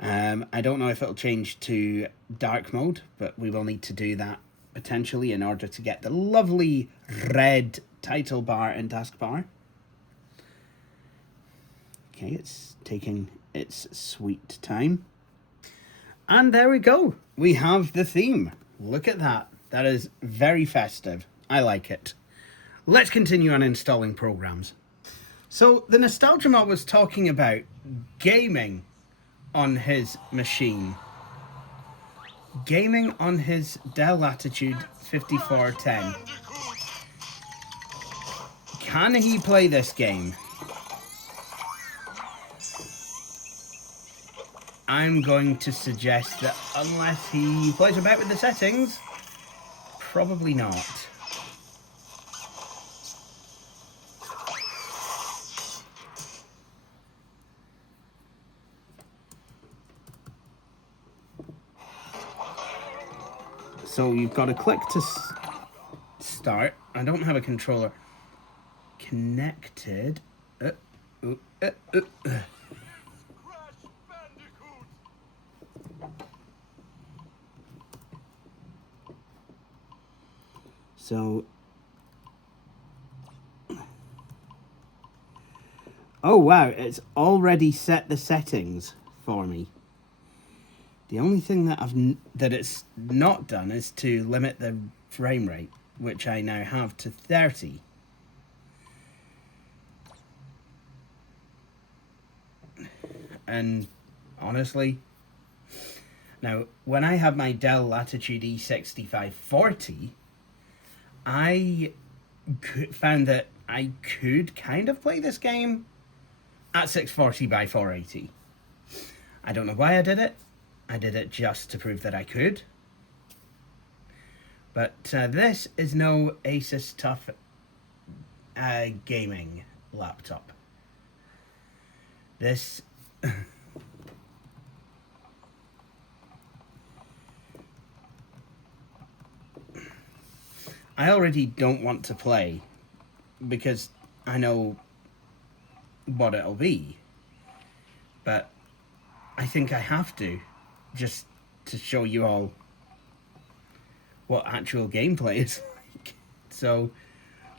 I don't know if it'll change to dark mode, but we will need to do that potentially in order to get the lovely red title bar and taskbar. Okay, it's taking its sweet time. And there we go. We have the theme. Look at that. That is very festive. I like it. Let's continue on installing programs. So the Nostalgia Mod was talking about gaming on his machine. Gaming on his Dell Latitude 5410. Can he play this game? I'm going to suggest that unless he plays about with the settings, probably not. So you've got to click to start. I don't have a controller connected. So, oh wow, it's already set the settings for me. The only thing that it's not done is to limit the frame rate. which I now have, to 30. And honestly, now when I had my Dell Latitude E6540, I found that I could kind of play this game at 640 by 480. I don't know why I did it. I did it just to prove that I could. But this is no Asus Tough gaming laptop. This... I already don't want to play because I know what it'll be. But I think I have to, just to show you all what actual gameplay is like. So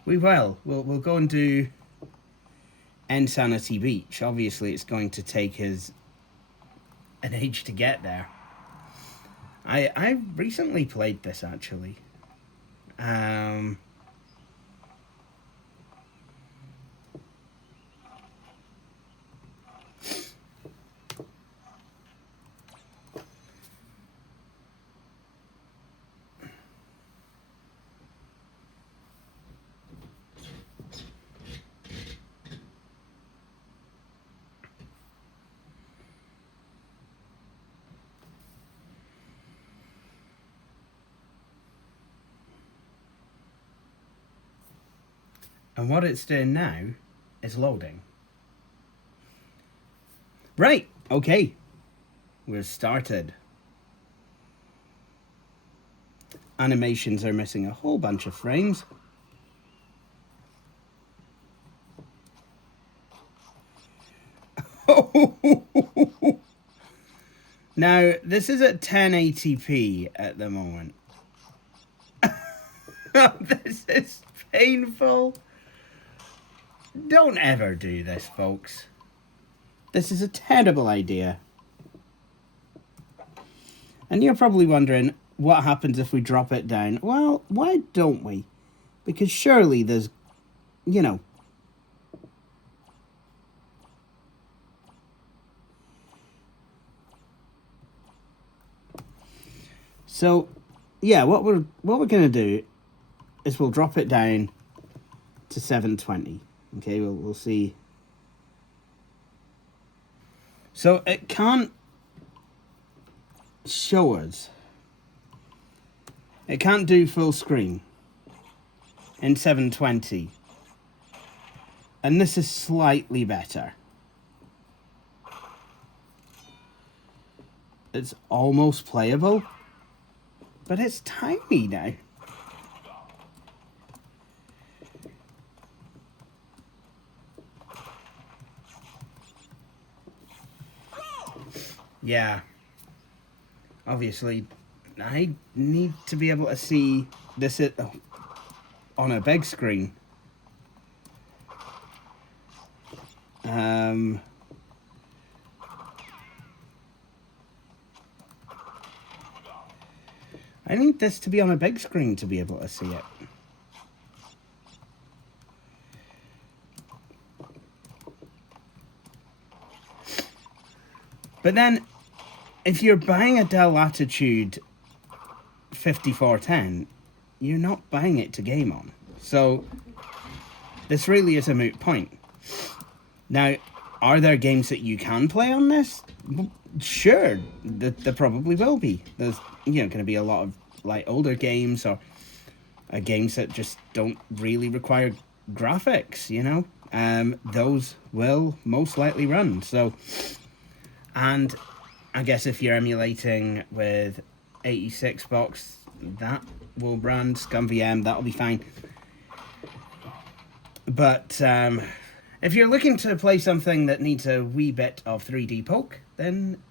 we'll go and do Insanity Beach. Obviously it's going to take us an age to get there. I recently played this actually. And what it's doing now is loading. Right, okay. We're started. Animations are missing a whole bunch of frames. Now, this is at 1080p at the moment. This is painful. Don't ever do this, folks. This is a terrible idea. And you're probably wondering, what happens if we drop it down? Well, why don't we? Because surely there's, you know... So, yeah, what we're going to do is we'll drop it down to 720. Okay, we'll see. So it can't show us. It can't do full screen in 720. And this is slightly better. It's almost playable, but it's tiny now. Yeah, obviously, I need to be able to see this on a big screen. I need this to be on a big screen to be able to see it. But then, if you're buying a Dell Latitude 5410, you're not buying it to game on. So, this really is a moot point. Now, are there games that you can play on this? Sure, there probably will be. There's, going to be a lot of like older games or games that just don't really require graphics, those will most likely run. So, and I guess if you're emulating with 86 box, that will run ScumVM, that'll be fine. But if you're looking to play something that needs a wee bit of 3D poke, then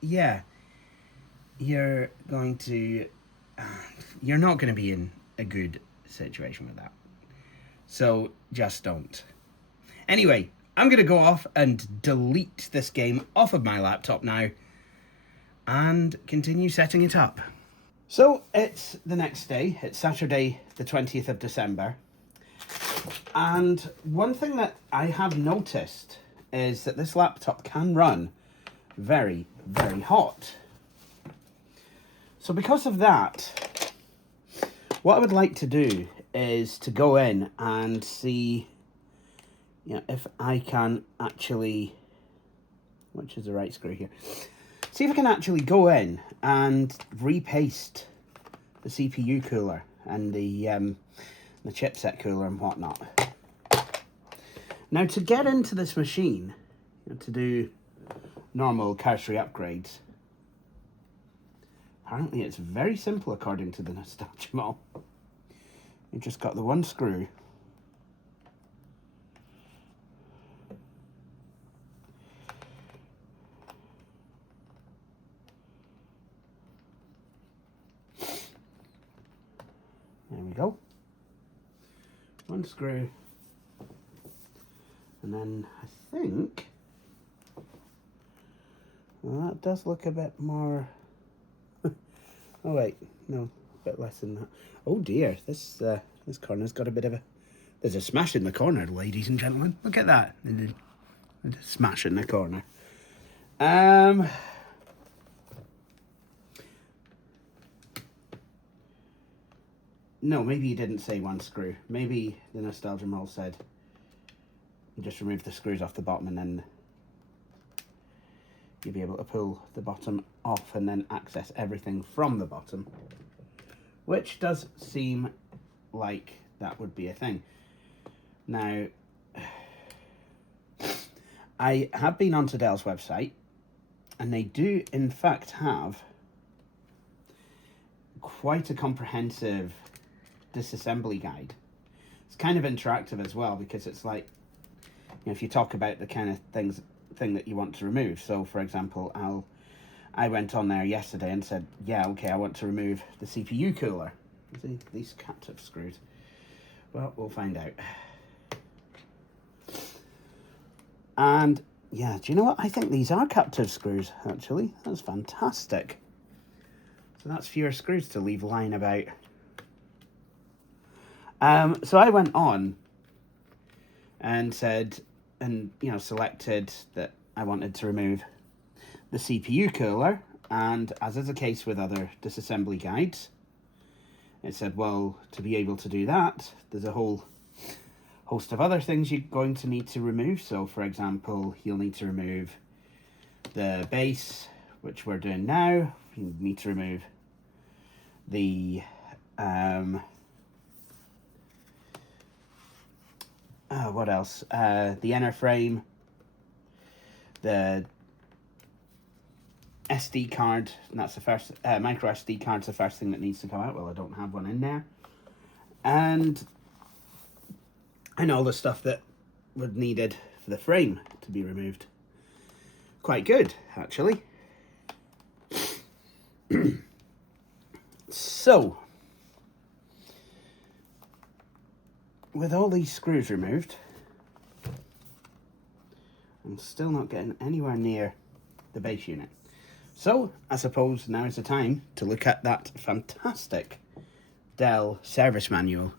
yeah, you're not going to be in a good situation with that. So just don't. Anyway, I'm going to go off and delete this game off of my laptop now and continue setting it up. So it's the next day. It's Saturday the the 20th of December. And one thing that I have noticed is that this laptop can run very, very hot. So because of that, what I would like to do is to go in and see, you know, if I can actually, which is the right screw here, see if I can actually go in and repaste the CPU cooler and the chipset cooler and whatnot. Now, to get into this machine, you know, to do normal cursory upgrades, apparently it's very simple according to the Nostalgia Mall. You've just got the one screw. There we go. One screw. And then I think, well, that does look a bit more, oh wait, no, a bit less than that. Oh dear, this corner's got a bit of a, there's a smash in the corner, ladies and gentlemen. Look at that, there's a smash in the corner. No, maybe he didn't say one screw. Maybe the Nostalgia Mall said just remove the screws off the bottom and then you'll be able to pull the bottom off and then access everything from the bottom, which does seem like that would be a thing. Now, I have been onto Dell's website and they do in fact have quite a comprehensive disassembly guide. It's kind of interactive as well, because it's like, you know, if you talk about the kind of thing that you want to remove. So for example, I went on there yesterday and said, yeah, okay, I want to remove the CPU cooler. See, these captive screws. Well, we'll find out. And yeah, do you know what? I think these are captive screws, actually. That's fantastic. So that's fewer screws to leave lying about. So I went on and said, and you know, selected that I wanted to remove the CPU cooler, and as is the case with other disassembly guides, it said, well, to be able to do that, there's a whole host of other things you're going to need to remove. So for example, you'll need to remove the base, which we're doing now. You need to remove the what else? The inner frame, the SD card, and that's the first, micro SD card's the first thing that needs to come out. Well, I don't have one in there. And all the stuff that would needed for the frame to be removed. Quite good, actually. So, with all these screws removed, I'm still not getting anywhere near the base unit. So, I suppose now is the time to look at that fantastic Dell service manual.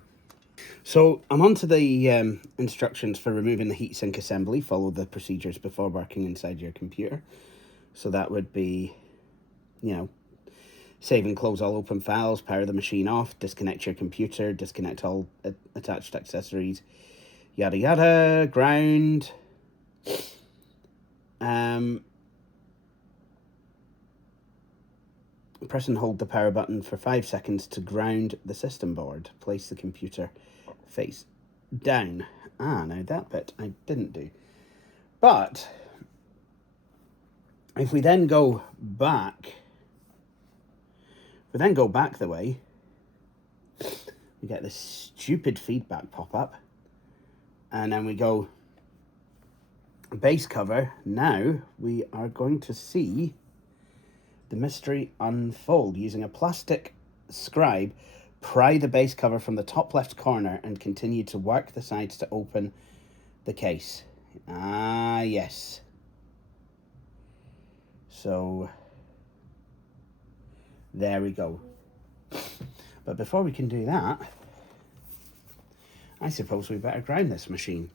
So, I'm onto the instructions for removing the heatsink assembly. Follow the procedures before working inside your computer. So that would be, you know, save and close all open files, power the machine off, disconnect your computer, disconnect all attached accessories, yada yada, ground. Press and hold the power button for 5 seconds to ground the system board. Place the computer face down. Now that bit I didn't do. But if we then go back, the way, we get this stupid feedback pop-up, and then we go base cover. Now we are going to see the mystery unfold. Using a plastic scribe, pry the base cover from the top left corner and continue to work the sides to open the case. Yes. So there we go. But before we can do that, I suppose we better ground this machine.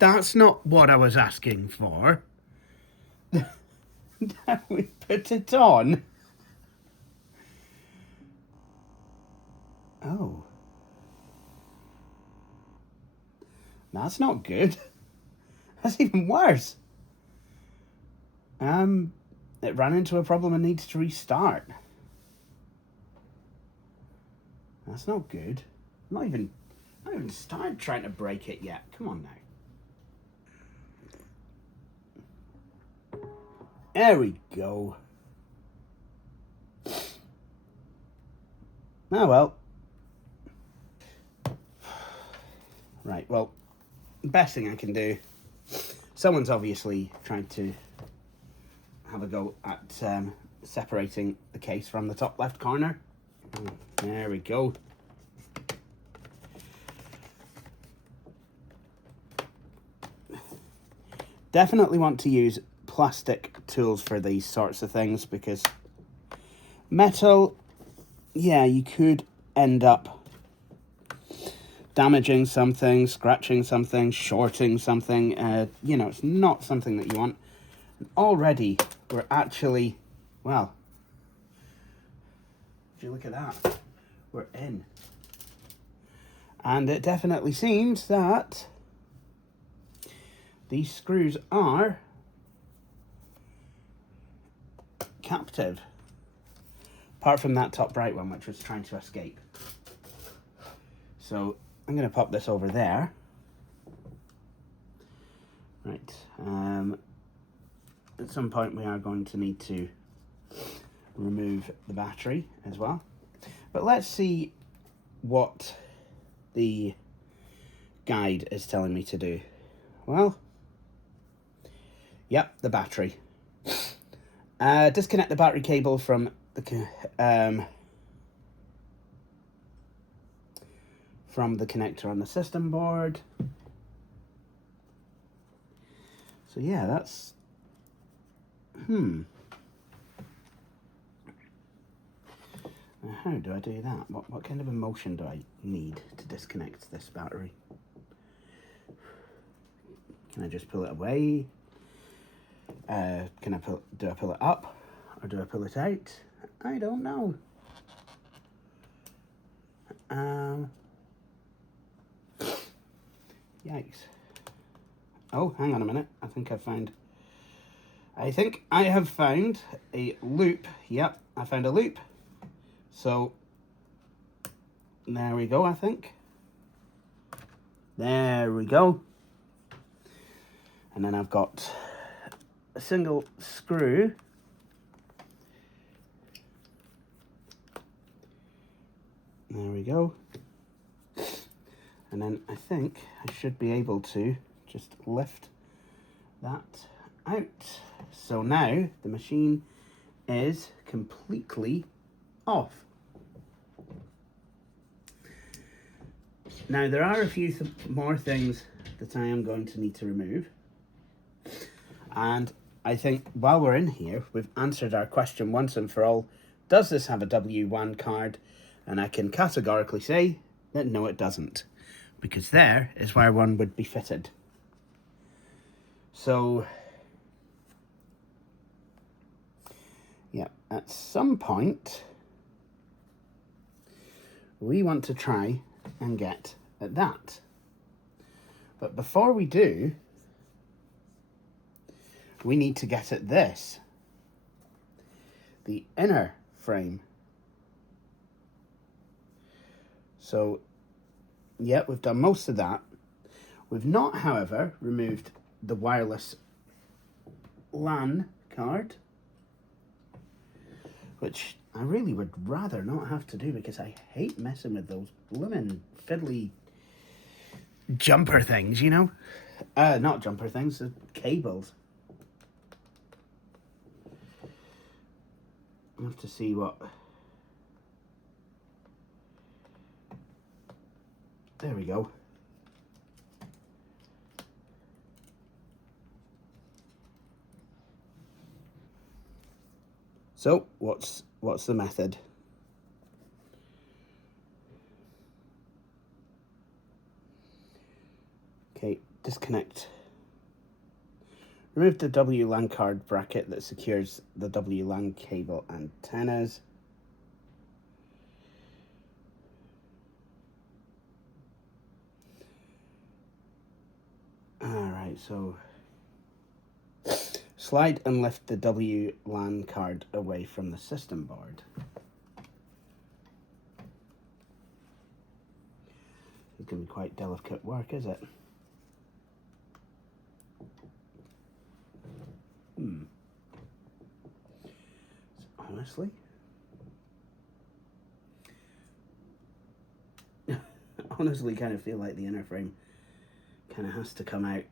That's not what I was asking for. Now we put it on. Oh. That's not good. That's even worse. It ran into a problem and needs to restart. That's not good. Not even started trying to break it yet. Come on now. There we go. Oh well. Right, well, best thing I can do. Someone's obviously trying to have a go at separating the case from the top left corner. There we go. Definitely want to use plastic tools for these sorts of things, because metal, yeah, you could end up damaging something, scratching something, shorting something. You know, it's not something that you want. Already, we're actually, well, if you look at that, we're in. And it definitely seems that these screws are captive. Apart from that top right one, which was trying to escape. So I'm going to pop this over there. Right. At some point we are going to need to remove the battery as well. But let's see what the guide is telling me to do. Well, yep, the battery. Disconnect the battery cable from the connector on the system board. So yeah, that's now how do I do that? What kind of a motion do I need to disconnect this battery? Can I just pull it away? Do I pull it up, or do I pull it out? I don't know. Yikes. Oh, hang on a minute. I think I have found a loop. Yep, I found a loop. So, there we go, I think. There we go. And then I've got a single screw. There we go. And then I think I should be able to just lift that out. So now the machine is completely off. Now there are a few more things that I am going to need to remove. And I think while we're in here, we've answered our question once and for all. Does this have a W1 card? And I can categorically say that no, it doesn't. Because there is where one would be fitted. So, yeah, at some point, we want to try and get at that. But before we do, we need to get at this, the inner frame. So, yeah, we've done most of that. We've not, however, removed the wireless LAN card, which I really would rather not have to do, because I hate messing with those bloomin' fiddly jumper things, you know? Not jumper things, the cables. I have to see what... There we go. So what's the method? Okay, disconnect. Remove the WLAN card bracket that secures the WLAN cable antennas. Alright, so slide and lift the WLAN card away from the system board. It's going to be quite delicate work, is it? Honestly, kind of feel like the inner frame kind of has to come out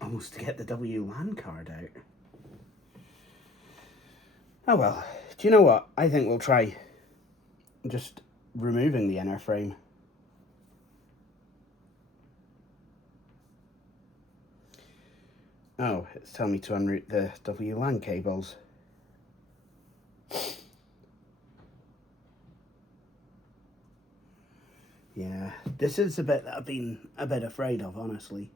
almost to get the WLAN card out. Oh well, do you know what? I think we'll try just removing the inner frame. Oh, it's telling me to unroute the WLAN cables. Yeah, this is the bit that I've been a bit afraid of, honestly.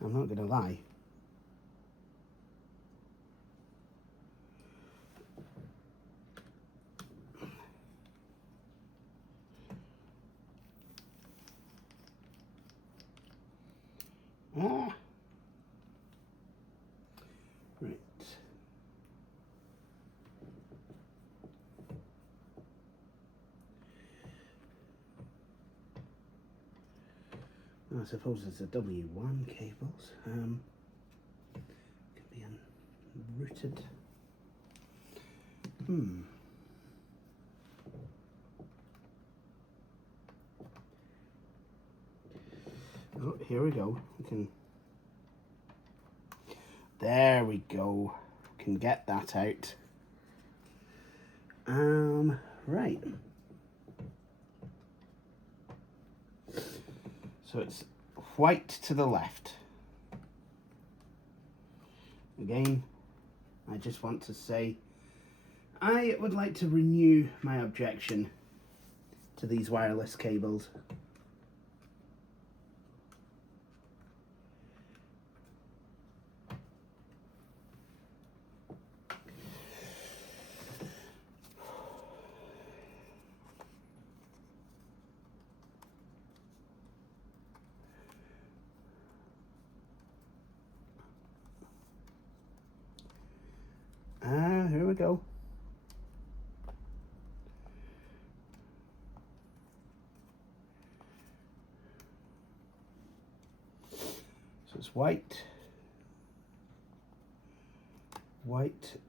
I'm not going to lie. Right. I suppose it's the W1 cables. Could be unrouted. Oh, here we go. We can. There we go. We can get that out. Right. So it's white to the left. Again, I just want to say I would like to renew my objection to these wireless cables. Here we go. So it's white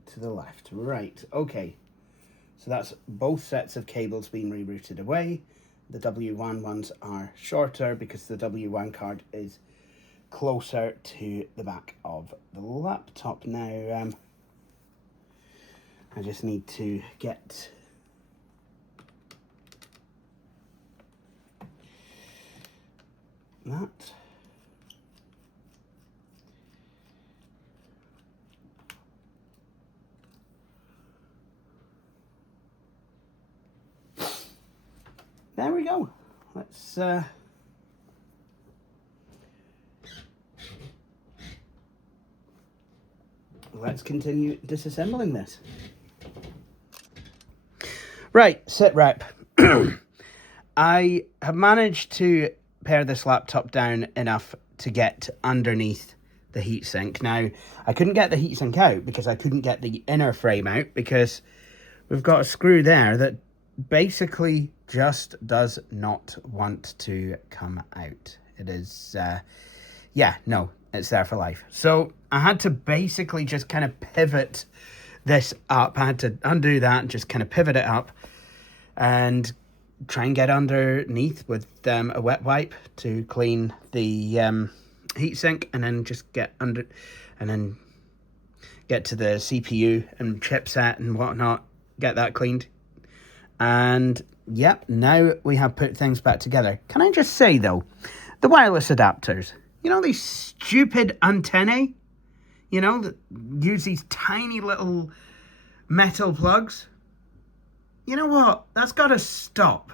to the left. Right, okay. So that's both sets of cables being rerouted away. The W1 ones are shorter because the W1 card is closer to the back of the laptop. Now, I just need to get that. There we go. Let's continue disassembling this. Right, sit rep. I have managed to pare this laptop down enough to get underneath the heatsink. Now, I couldn't get the heatsink out because I couldn't get the inner frame out because we've got a screw there that basically just does not want to come out. It is, yeah, no, it's there for life. So I had to basically just kind of pivot this up. I had to undo that and just kind of pivot it up and try and get underneath with a wet wipe to clean the heatsink, and then just get under, and then get to the CPU and chipset and whatnot, get that cleaned. And yep, now we have put things back together. Can I just say though, the wireless adapters, you know these stupid antennae? you know, that use these tiny little metal plugs. You know what? That's got to stop.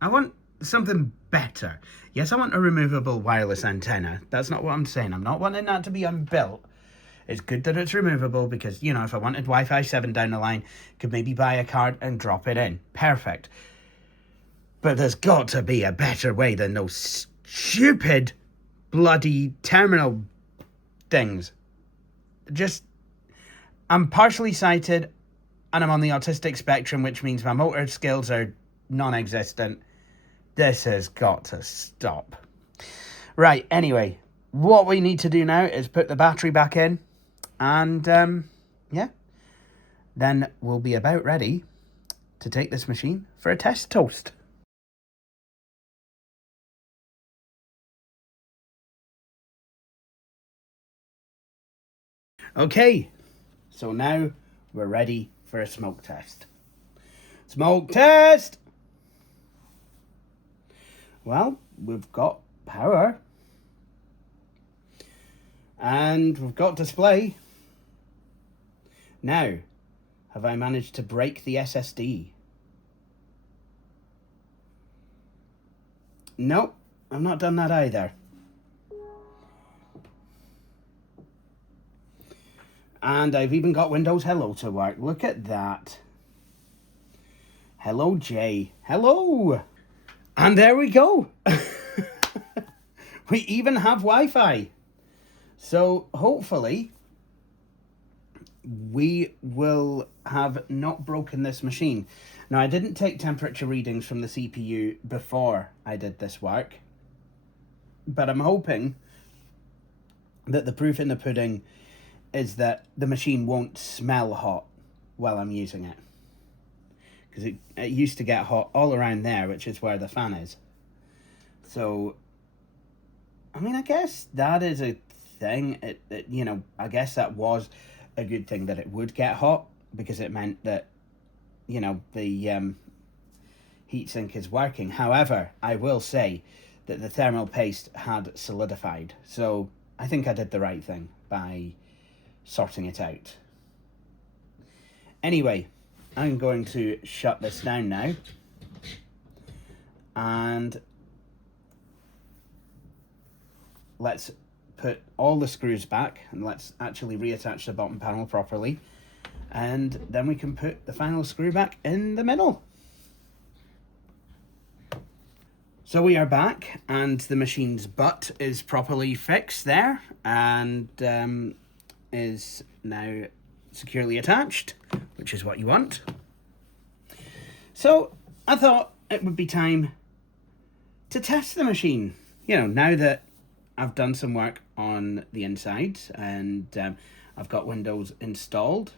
I want something better. Yes, I want a removable wireless antenna. That's not what I'm saying. I'm not wanting that to be unbuilt. It's good that it's removable because, you know, if I wanted Wi-Fi 7 down the line, could maybe buy a card and drop it in. Perfect. But there's got to be a better way than those stupid bloody terminal things. I'm partially sighted and I'm on the autistic spectrum, which means my motor skills are non-existent. This has got to stop. Right, anyway, what we need to do now is put the battery back in and, yeah, then we'll be about ready to take this machine for a test toast. Okay, so now we're ready for a smoke test. Smoke test! Well, we've got power. And we've got display. Now, have I managed to break the SSD? Nope, I've not done that either. And I've even got Windows Hello to work. Look at that. Hello, Jay. Hello. And there we go. We even have Wi-Fi. So hopefully we will have not broken this machine. Now, I didn't take temperature readings from the CPU before I did this work, but I'm hoping that the proof in the pudding is that the machine won't smell hot while I'm using it. Because it used to get hot all around there, which is where the fan is. So, I mean, I guess that is a thing. You know, I guess that was a good thing that it would get hot, because it meant that, you know, the heatsink is working. However, I will say that the thermal paste had solidified. So, I think I did the right thing by sorting it out. Anyway, I'm going to shut this down now and let's put all the screws back and let's actually reattach the bottom panel properly, and then we can put the final screw back in the middle. So we are back and the machine's butt is properly fixed there and is now securely attached, which is what you want. So I thought it would be time to test the machine. You know, now that I've done some work on the inside and I've got Windows installed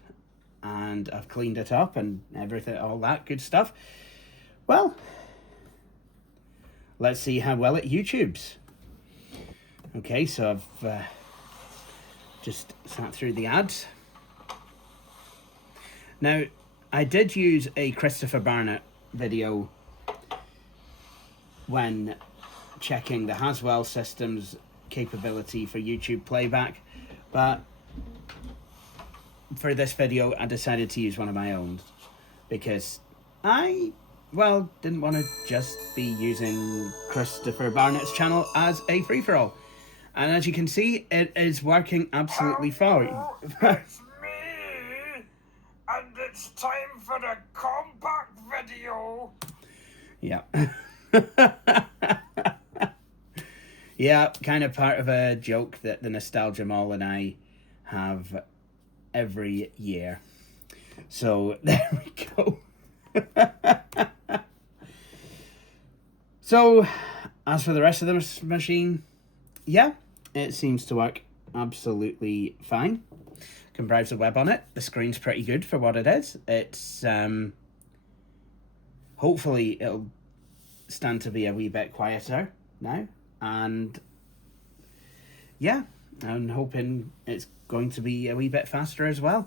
and I've cleaned it up and everything, all that good stuff. Well, let's see how well it YouTubes. Okay, so I've just sat through the ads. Now, I did use a Christopher Barnett video when checking the Haswell system's capability for YouTube playback, but for this video I decided to use one of my own because I, well, didn't want to just be using Christopher Barnett's channel as a free-for-all. And as you can see, it is working absolutely fine. It's me! And it's time for the compact video! Yeah. Yeah, kind of part of a joke that the Nostalgia Mall and I have every year. So, there we go. So, as for the rest of the machine, yeah, it seems to work absolutely fine. Can browse the web on it. The screen's pretty good for what it is. It's, hopefully it'll stand to be a wee bit quieter now. And, yeah, I'm hoping it's going to be a wee bit faster as well.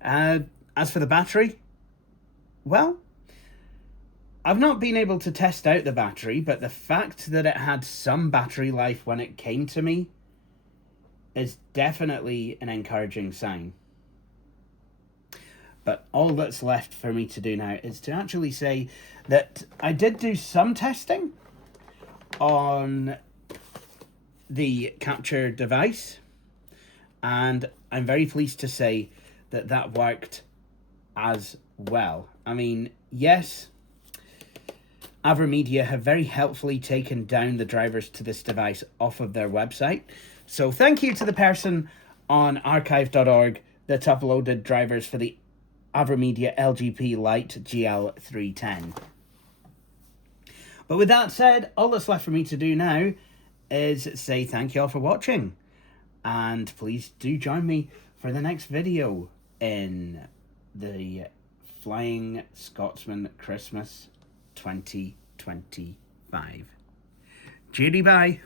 As for the battery, well, I've not been able to test out the battery, but the fact that it had some battery life when it came to me is definitely an encouraging sign. But all that's left for me to do now is to actually say that I did do some testing on the capture device, and I'm very pleased to say that that worked as well. I mean, yes, AverMedia have very helpfully taken down the drivers to this device off of their website. So thank you to the person on archive.org that uploaded drivers for the AverMedia LGP Lite GL310. But with that said, all that's left for me to do now is say thank you all for watching. And please do join me for the next video in the Flying Scotsman Christmas 2025. Judy, bye.